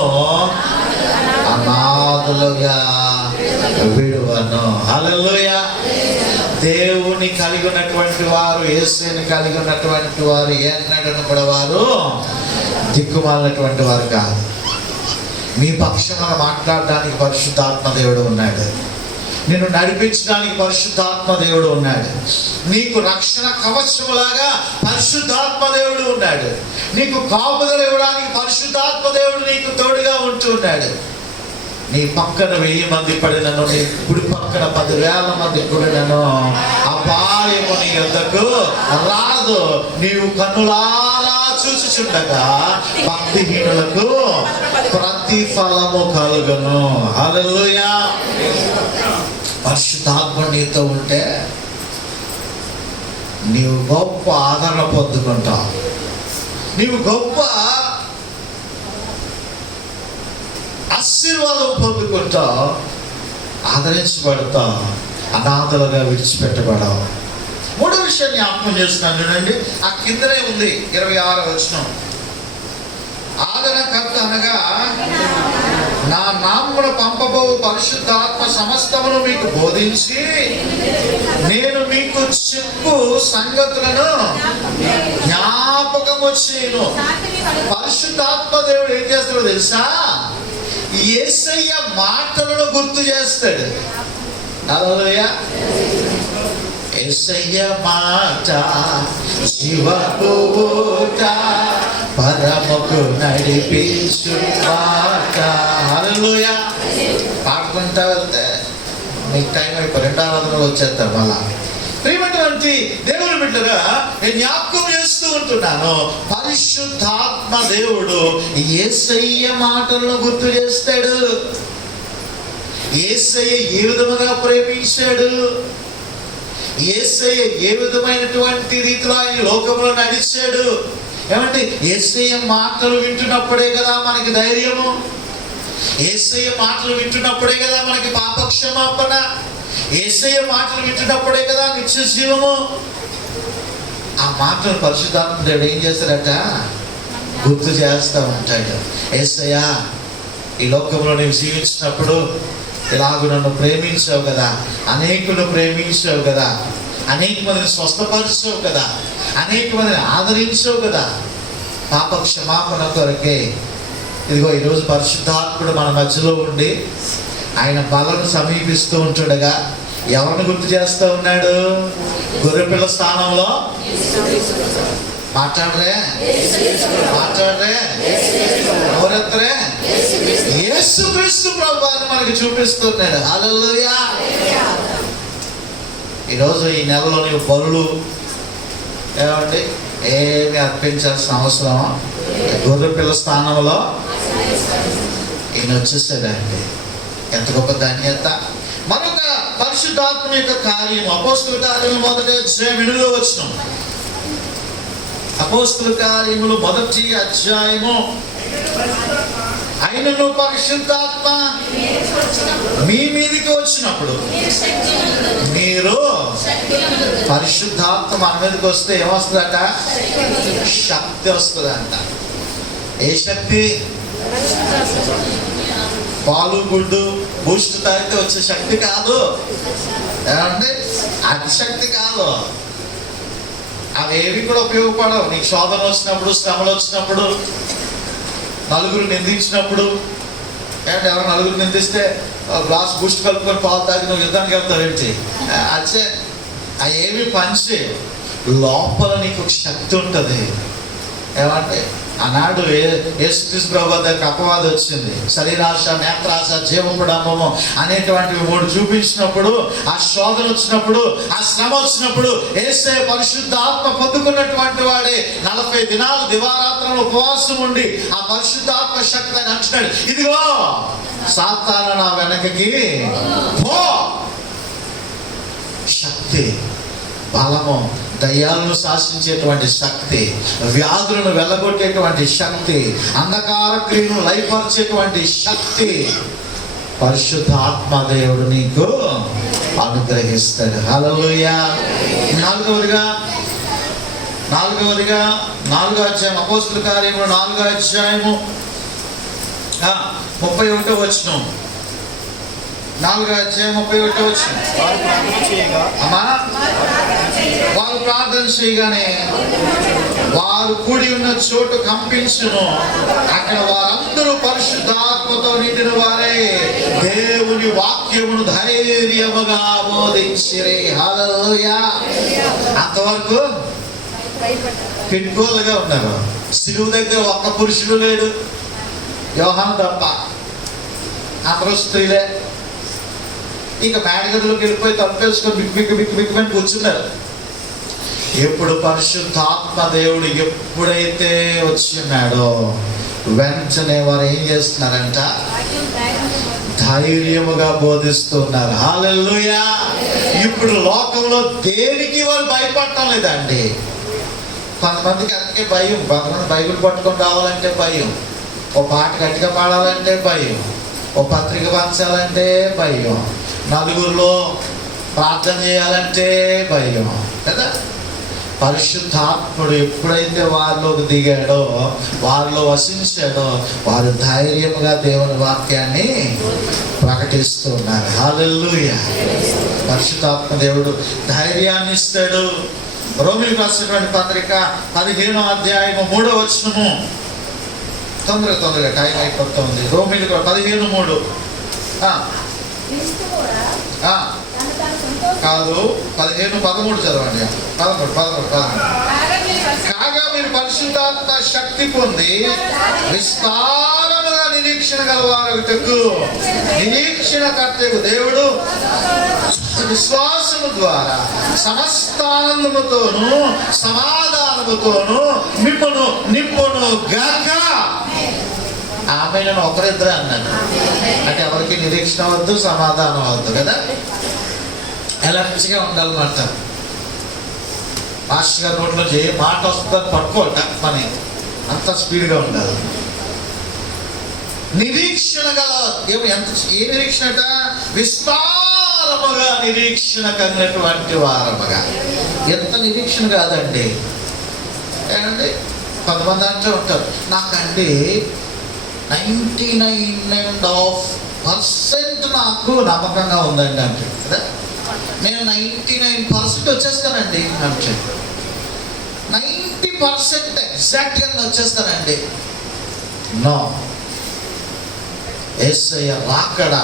అనాథలుగా విడువను. హల్లెలూయా! దేవుని కలిగి ఉన్నటువంటి వారు, యేసుని కలిగి ఉన్నటువంటి వారు ఎన్నడను కూడా వారు దిక్కుమాలినటువంటి వారు కాదు. మీ పక్షాన మాట్లాడడానికి పరిశుద్ధాత్మ దేవుడు ఉన్నాడు, నిన్ను నడిపించడానికి పరిశుద్ధాత్మ దేవుడు ఉన్నాడు, నీకు రక్షణ కవచములాగా పరిశుద్ధాత్మ దేవుడు ఉన్నాడు, నీకు కాపుదల ఇవ్వడానికి పరిశుద్ధాత్మ దేవుడు నీకు తోడుగా ఉంటున్నాడు. నీ పక్కన 1000 మంది పడినను, నీ కుడి పక్కన 10,000 మంది పడినను, అపాయము నీ యొద్దకు రాదు. నీవు కన్నులారా చూచుచుండగా భక్తిహీనులకు ప్రతిఫలము కలుగును. హల్లెలూయా! పరిశుద్ధాత్మ నీతో ఉంటే నీవు గొప్ప ఆదరణ పొందుకుంటావు, నీవు గొప్ప ఆశీర్వాదం పొందుకుంటావు, ఆదరించబడతావు, అనాథలుగా విడిచిపెట్టబడవు. మూడో విషయాన్ని జ్ఞాపకం చేస్తున్నాను చూడండి, ఆ కిందనే ఉంది 26వ వచనం. ఆదరణకర్త అనగా నా నామమున పంపబోవు పరిశుద్ధాత్మ సమస్తమును మీకు బోధించి నేను మీకు చెప్పు సంగతులను జ్ఞాపకము చేయను. పరిశుద్ధాత్మ దేవుడు ఏం చేస్తాడో తెలుసా? యేసయ్య మాటలను గుర్తు చేస్తాడు. హల్లెలూయా! యేసయ్య మాట శివకు ఊట, పరముకు నడిపించు మాట. హల్లెలూయా! పాడుకుంటా వెళ్తే మీకు టైం అయిపోయి 2వ ఆరాధనలో వచ్చేస్తారు మళ్ళా. ప్రియమైనటువంటి దేవుని బిడ్డగా నేను జ్ఞాపకం చేస్తూ ఉంటున్నాను, పరిశుద్ధాత్మ దేవుడు యేసయ్య మాటలను గుర్తు చేస్తాడు. యేసయ్య ఏ విధముగా ప్రేమించాడు, యేసయ్య ఏ విధమైనటువంటి రీతిలో ఆయన లోకంలో నడిచాడు. ఏమంటే యేసయ్య మాటలు వింటున్నప్పుడే కదా మనకి ధైర్యము, యేసయ్య మాటలు వింటున్నప్పుడే కదా మనకి పాపక్షమాపణ, యేసయ్య మాటలు వింటున్నప్పుడే కదా నిత్య జీవము. ఆ మాటలు పరిశుద్ధాత్మ దేవుడు ఏం చేస్తాడట? గుర్తు చేస్తూ ఉంటాడు. యేసయ్య ఈ లోకంలో నీవు జీవించినప్పుడు ఇలాగూ నన్ను ప్రేమించావు కదా, అనేకులను ప్రేమించావు కదా, అనేక మందిని స్వస్థపరిచావు కదా, అనేక మందిని ఆదరించావు కదా. పాప క్షమాపణ కొరకే ఇదిగో ఈరోజు పరిశుద్ధాత్ముడు మన మధ్యలో ఉండి ఆయన బలను సమీపిస్తూ ఉంటుండగా ఎవరిని గుర్తు చేస్తూ ఉన్నాడు? గొర్రెపిల్ల స్థానంలో మాట్లాడరే, మాట్లాడరే, ఎవరెత్తరే? యేసుక్రీస్తు ప్రభువుని మనకి చూపిస్తున్నాడు. హల్లెలూయా! ఈరోజు ఈ నెలలో నీవు బలులు ఏమండి ఏమి అర్పించాల్సిన అవసరం? గొర్రెపిల్ల స్థానంలో ఈయన వచ్చేసాడండి. ఎంత గొప్ప ధన్యత! మరొక పరిశుద్ధ పరిశుద్ధాత్మ యొక్క కార్యం. అపోస్తల కార్యము 1వ అధ్యాయం 8వ వచనం. అపోస్తల కార్యములు 1వ అధ్యాయము. అయినను పరిశుద్ధాత్మ మీ మీదికి వచ్చినప్పుడు మీరు, పరిశుద్ధాత్మ మన మీదకి వస్తే ఏమొస్తుందట? శక్తి వస్తుందంట. ఏ శక్తి? పాలు గుడ్డు బూస్ట్ తాగితే వచ్చే శక్తి కాదు. ఏమంటే అది శక్తి కాదు. అవేవి కూడా ఉపయోగపడవు. నీకు శోధన వచ్చినప్పుడు, శ్రమలు వచ్చినప్పుడు, నలుగురు నిందించినప్పుడు, ఏమంటే ఎవరు నలుగురు నిందిస్తే గ్లాస్ బూస్ట్ కలుపుకొని పాలు తాగి నువ్వు యుద్ధానికి వెళ్తావు ఏంటి? అచ్చే అవేమి పనిచేయవు. లోపల నీకు ఒక శక్తి ఉంటుంది. ఏమంటే ఆనాడు యేసుక్రీస్తు ప్రభువు దగ్గరికి అపవాదం వచ్చింది. శరీరాశ, నేత్రాశ, జీవపుడమ్మము అనేటువంటివి 3 చూపించినప్పుడు, ఆ శోధన వచ్చినప్పుడు, ఆ శ్రమ వచ్చినప్పుడు యేసయ్య పరిశుద్ధాత్మ పొందుకున్నటువంటి వాడే 40 దినాలు దివారాత్రంలో ఉపవాసం ఉండి ఆ పరిశుద్ధాత్మ శక్తి అని అంటున్నాడు, ఇదిగో సాతాను నా వెనకకి పో. శక్తి, బలము, దయ్యాలను శాసించేటువంటి శక్తి, వ్యాధులను వెళ్ళగొట్టేటువంటి శక్తి, అంధకార క్రియను లయపరిచేటువంటి శక్తి పరిశుద్ధాత్మ దేవుడు నీకు అనుగ్రహిస్తాడు. హల్లెలూయా. నాలుగవదిగా 4వ అధ్యాయం, అపోస్తల కార్యములు 4వ అధ్యాయము 31వ వచనం. 4వ అధ్యాయం 31వ వచనం. అమ్మా, వారు ప్రార్థన చేయగానే వారు కూడి ఉన్న చోటు కంపించును. అక్కడ వారందరూ పరిశుద్ధాత్మతో నిండిన వారే దేవుని వాక్యమును ధైర్యముగా బోధించిరి. హల్లెలూయా. అంతవరకు పిట్కోలుగా ఉన్నారు. సిలువ దగ్గర ఒక్క పురుషుడు లేడు, యోహాను తప్ప. అందరూ స్త్రీలే. ఇక మేడగదిలోకి వెళ్ళిపోయి తప్పేసుకొని బిక్కుమని కూర్చున్నారు. ఎప్పుడు పరిశుద్ధాత్మ దేవుడు ఎప్పుడైతే వచ్చినాడో వెంటనే వారు ఏం చేస్తున్నారంట? ధైర్యముగా బోధిస్తున్నారు. హల్లెలూయా. ఇప్పుడు లోకంలో దేనికి వారు భయపడటం లేదండి. కొంతమందికి అందుకే భయం. కొంతమంది బైబిల్ పట్టుకొని రావాలంటే భయం, ఓ పాట గట్టిగా పాడాలంటే భయం, ఓ పత్రిక పంచాలంటే భయం, నలుగురిలో ప్రార్థన చేయాలంటే భయం కదా. పరిశుద్ధాత్ముడు ఎప్పుడైతే వారిలోకి దిగాడో, వారిలో వసించాడో, వారు ధైర్యంగా దేవుని వాక్యాన్ని ప్రకటిస్తున్నారు. హల్లెలూయా. పరిశుద్ధాత్మ దేవుడు ధైర్యాన్ని ఇస్తాడు. రోమీయులకు రాసినటువంటి పత్రిక 15వ అధ్యాయము 3వ వచనము. తొందరగా టైం అయిపోతుంది. రోమీయులకు 15:3 కాదు, 15:13 చదవండి. 13. కాగా మీరు పరిశుద్ధాత్మ శక్తి పొంది విస్తారముగా నిరీక్షణ గలవారగుటకు, నిరీక్షణ కర్తకు దేవుడు విశ్వాసము ద్వారా సమస్త ఆనందముతోను సమాధానముతోను మిమ్మును నింపును గాక. ఆమె నేను ఒకరిద్దరే అన్నాను. అంటే ఎవరికి నిరీక్షణ వద్దు, సమాధానం వద్దు కదా. ఎలర్జీగా ఉండాలన్నమాట. మాస్టర్ గారి నోట్లోంచి ఏ మాట వస్తుందని పట్టుకోట పని, అంత స్పీడ్గా ఉండాలి. నిరీక్షణ గల ఏ నిరీక్షణ? విస్తారముగా నిరీక్షణ కలిగినటువంటి వారముగా. ఎంత నిరీక్షణ కాదండి. ఏమండి, కొంతమంది అంటూ ఉంటారు, నాకండి 99.5% నాకు నమ్మకంగా ఉందండి అంటే కదా. నేను 99% వచ్చేస్తానండి అంటే, 90% ఎగ్జాక్ట్గా వచ్చేస్తానండి. నో. యేసయ్య రాకడ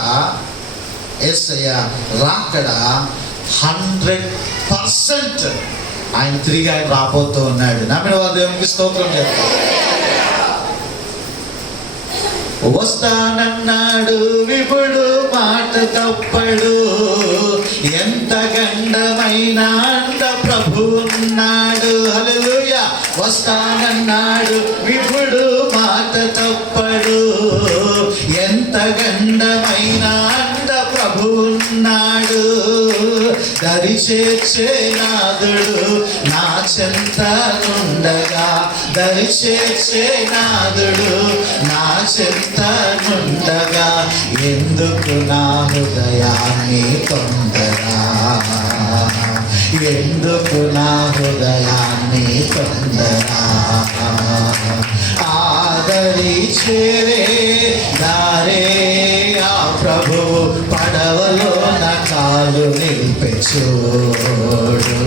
100% ఆయన తిరిగి ఆయన రాబోతూ ఉన్నాడు. నమ్మిన వారు దేవునికి స్తోత్రం చేస్తారు. వస్తానన్నాడు విపుడు, మాట తప్పడు, ఎంత గండమైన అండ ప్రభు ఉన్నాడు. హల్లెలూయా. వస్తానన్నాడు విపుడు, మాట తప్పడు, ఎంత గండమైన అండ ప్రభు ఉన్నాడు, దరి చేర్చే నాదుడు నా చెంత నుండగా, దరి చేర్చే నాదుడు నా చెంత నుండగా, ఎందుకు నా హృదయాన్ని తొందరా, ఎందుకు నా హృదయాన్ని తొందరా, ఆదరి చేరే దారే ఆ ప్రభువు పడవలో నా కాలు నిలిపే చూడు,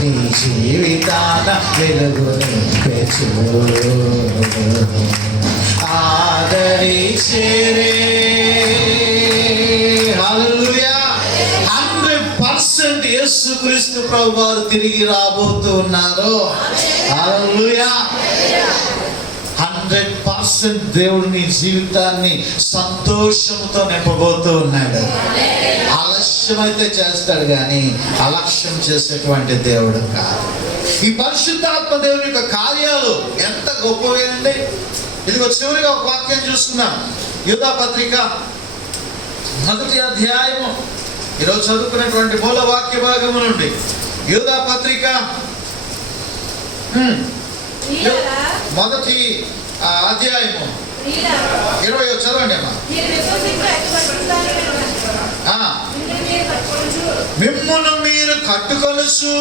నీ జీవితాన వెలుగు నిలిపే చూడు, ఆదరి చేరే. హల్లెలూయా. 100% యేసుక్రీస్తు ప్రభు వారు తిరిగి రాబోతూ ఉన్నారు. హల్లెలూయా. 100% దేవుడు నీ జీవితాన్ని సంతోషంతో నింపబోతూ ఉన్నాడు. ఆలస్యం అయితే చేస్తాడు కానీ అలక్ష్యం చేసేటువంటి దేవుడు కాదు. ఈ పరిశుద్ధాత్మ దేవుని యొక్క కార్యాలు ఎంత గొప్పవి అండి. ఇదిగో చివరిగా ఒక వాక్యం చూసుకున్నాం. యూదా పత్రిక 1వ అధ్యాయము, ఈరోజు చదువుకున్నటువంటి మూల వాక్య భాగము నుండి యూదా పత్రిక 1వ అధ్యాయము 20 చదవండి అమ్మా. మిమ్మును మీరు కట్టుకొనుచు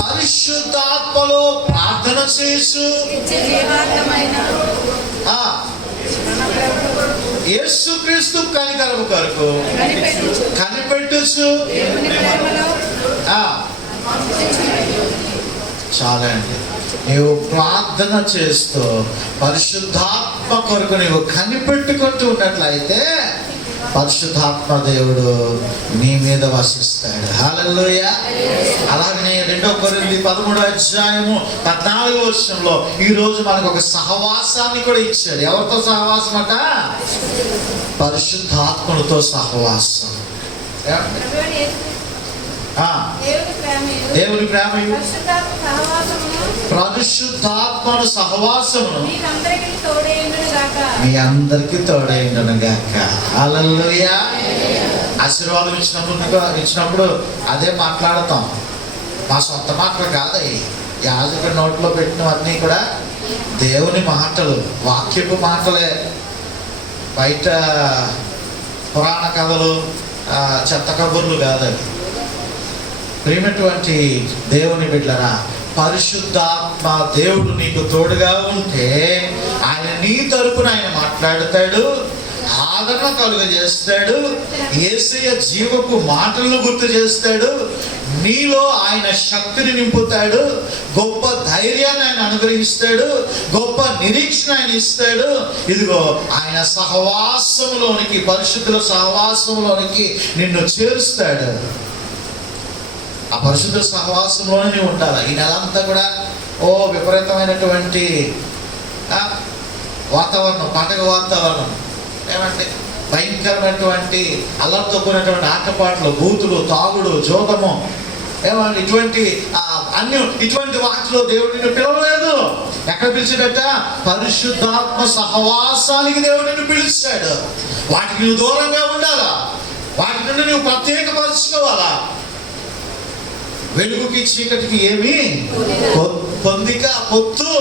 పరిశుద్ధాత్మలో ప్రార్థన చేసు యేసుక్రీస్తు కనికరము కొరకు కనిపెట్టుచు. చాలా అండి. నీవు ప్రార్థన చేస్తూ పరిశుద్ధాత్మ కొరకు నీవు కనిపెట్టుకుంటూ ఉన్నట్లయితే పరిశుద్ధాత్మ దేవుడు నీ మీద వసిస్తాడు. హల్లెలూయా. అలాగనే 2 కొరింథీ 13వ అధ్యాయము 14వ వచనంలో ఈ రోజు మనకు ఒక సహవాసాన్ని కూడా ఇచ్చాడు. ఎవరితో సహవాసం అట? పరిశుద్ధాత్మలతో సహవాసం. దేవుని ప్రేమయు పరిశుద్ధాత్మను సహవాసమును మీ అందరికీ తోడైండును గాక. హల్లెలూయా. ఆశీర్వాదం ఇచ్చినప్పుడు అదే మాట్లాడతాం. మా సొంత మాటలు కాదవి. యాజకుడి నోట్లో పెట్టినవన్నీ కూడా దేవుని మాటలు, వాక్యపు మాటలే. బయట పురాణ కథలు, చెత్త కబుర్లు కాదవి. ప్రియమైనటువంటి దేవుని బిడ్డలారా, పరిశుద్ధాత్మ దేవుడు నీకు తోడుగా ఉంటే ఆయన నీ తరపున ఆయన మాట్లాడతాడు, ఆదరణ కలుగజేస్తాడు, యేసయ్య జీవపు మాటలను గుర్తు చేస్తాడు, నీలో ఆయన శక్తిని నింపుతాడు, గొప్ప ధైర్యాన్ని ఆయన అనుగ్రహిస్తాడు, గొప్ప నిరీక్షణ ఆయన ఇస్తాడు. ఇదిగో ఆయన సహవాసంలోనికి, పరిశుద్ధుల సహవాసంలోనికి నిన్ను చేరుస్తాడు. ఆ పరిశుద్ధ సహవాసంలోనే నీవు ఉండాలి. ఈ నెలంతా కూడా విపరీతమైనటువంటి వాతావరణం, పండగ వాతావరణం, ఏమంటే భయంకరమైనటువంటి అల్లరితో కూడినటువంటి ఆటపాటలు, బూతులు, తాగుడు, జోదము, ఏమంటే ఇటువంటి వాటిలో దేవుడు నిన్ను పిలవలేదు. ఎక్కడ పిలిచాడట? పరిశుద్ధాత్మ సహవాసానికి దేవుడు నిన్ను పిలిచాడు. వాటికి నువ్వు దూరంగా ఉండాలా, వాటి నుండి నువ్వు ప్రత్యేకపరచుకోవాలా. వెలుగుకి చీకటికి ఏమి పొందిక పొత్తు.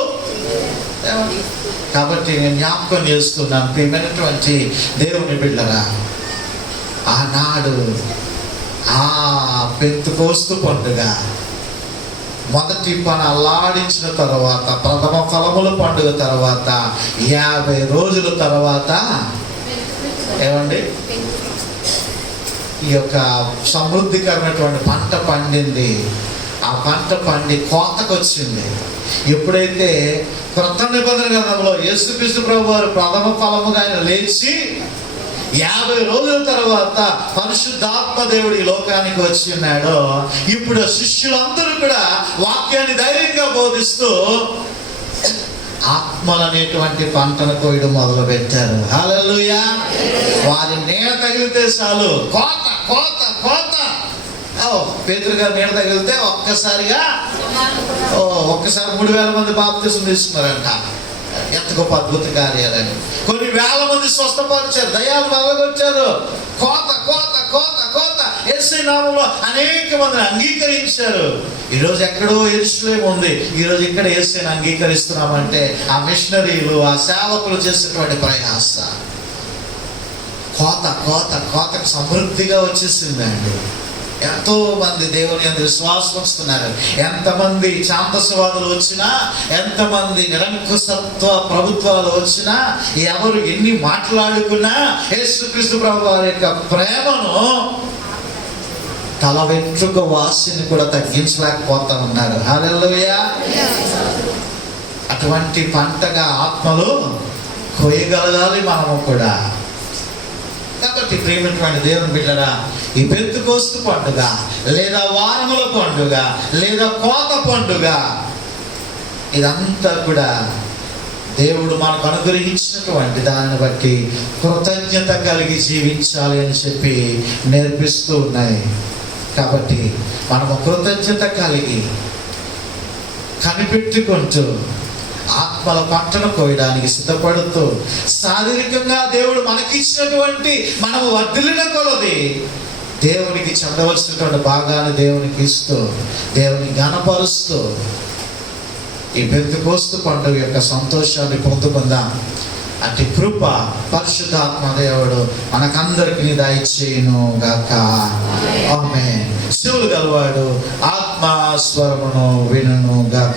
కాబట్టి నేను జ్ఞాపకం చేస్తున్నాను, ప్రియమైనటువంటి దేవుని బిడ్డరా, ఆనాడు ఆ పెంతెకోస్తు పండుగ మొదటి పని అల్లాడించిన తర్వాత, ప్రథమ ఫలముల పండుగ తర్వాత 50 రోజుల తర్వాత ఏమండి ఈ యొక్క సమృద్ధికరమైనటువంటి పంట పండింది. ఆ పంట పండి కోతకు వచ్చింది. ఎప్పుడైతే క్రొత్త నిబంధన గ్రంథంలో యేసుక్రీస్తు ప్రభు వారు ప్రథమ ఫలముగా ఆయన లేచి 50 రోజుల తర్వాత పరిశుద్ధాత్మ దేవుడు ఈ లోకానికి వచ్చి ఉన్నాడో, ఇప్పుడు శిష్యులందరూ కూడా వాక్యాన్ని ధైర్యంగా బోధిస్తూ ఆత్మలనేటువంటి పంటను కోయడం మొదలు పెట్టారు. హల్లెలూయా. వారి నీడ తగిలితే చాలు కోత కోత కోత. పేతురు గారు నీడ తగిలితే ఒక్కసారి 3000 మంది బాప్తిసం తీసుకున్నారంట. ఎంత గొప్ప అద్భుత కార్యాలను. కొన్ని వేల మంది స్వస్థపరిచారు, దయ్యాలు వెళ్ళగొచ్చారు. కోత కోత కోత కోత యేసు నామములో అనేక మందిని అంగీకరించారు. ఈరోజు ఎక్కడో యెరూషలేము ఉంది, ఈరోజు ఇక్కడ యేసుని అంగీకరిస్తున్నామంటే ఆ మిషనరీలు, ఆ సేవకులు చేసేటువంటి ప్రయాస. కోత కోత కోతకు సమృద్ధిగా వచ్చేసిందండి. ఎంతో మంది దేవుని యందు విశ్వాసం వస్తున్నారు. ఎంతమంది ఛాందసవాదులు వచ్చినా, ఎంతమంది నిరంకుశత్వ ప్రభుత్వాలు వచ్చినా, ఎవరు ఎన్ని మాట్లాడుకున్నా యేసుక్రీస్తు ప్రభు వారి యొక్క ప్రేమను తల వెంట్రుక వాసిని కూడా తగ్గించలేకపోతా ఉన్నారు. హల్లెలూయా. అటువంటి పంటగా ఆత్మలు కోయగలగాలి మనము కూడా. కాబట్టి ప్రేమైనటువంటి దేవుని బిడ్డరా, ఈ పెంతెకోస్తు పండుగ లేదా వారముల పండుగ లేదా కోత పండుగ, ఇదంతా కూడా దేవుడు మనకు అనుగ్రహించినటువంటి దానిని బట్టి కృతజ్ఞత కలిగి జీవించాలి అని చెప్పి నేర్పిస్తూ ఉన్నాయి. కాబట్టి మనము కృతజ్ఞత కలిగి కనిపెట్టుకుంటూ ఆత్మల పంటను కోయడానికి సిద్ధపడుతూ, శారీరకంగా దేవుడు మనకిచ్చినటువంటి మనము వర్ధిల్లిన కొలది దేవునికి చెందవలసినటువంటి భాగాన్ని దేవునికి ఇస్తూ, దేవుని ఘనపరుస్తూ ఈ పెంతెకోస్తు పండుగ యొక్క సంతోషాన్ని పొందుకుందాం. అట్టి కృప పరిశుద్ధాత్మ దేవుడు మనకందరికీ దయచేయును గాక. ఆమేన్. శివులు గలవాడు ఆత్మ స్వరమును వినును గాక.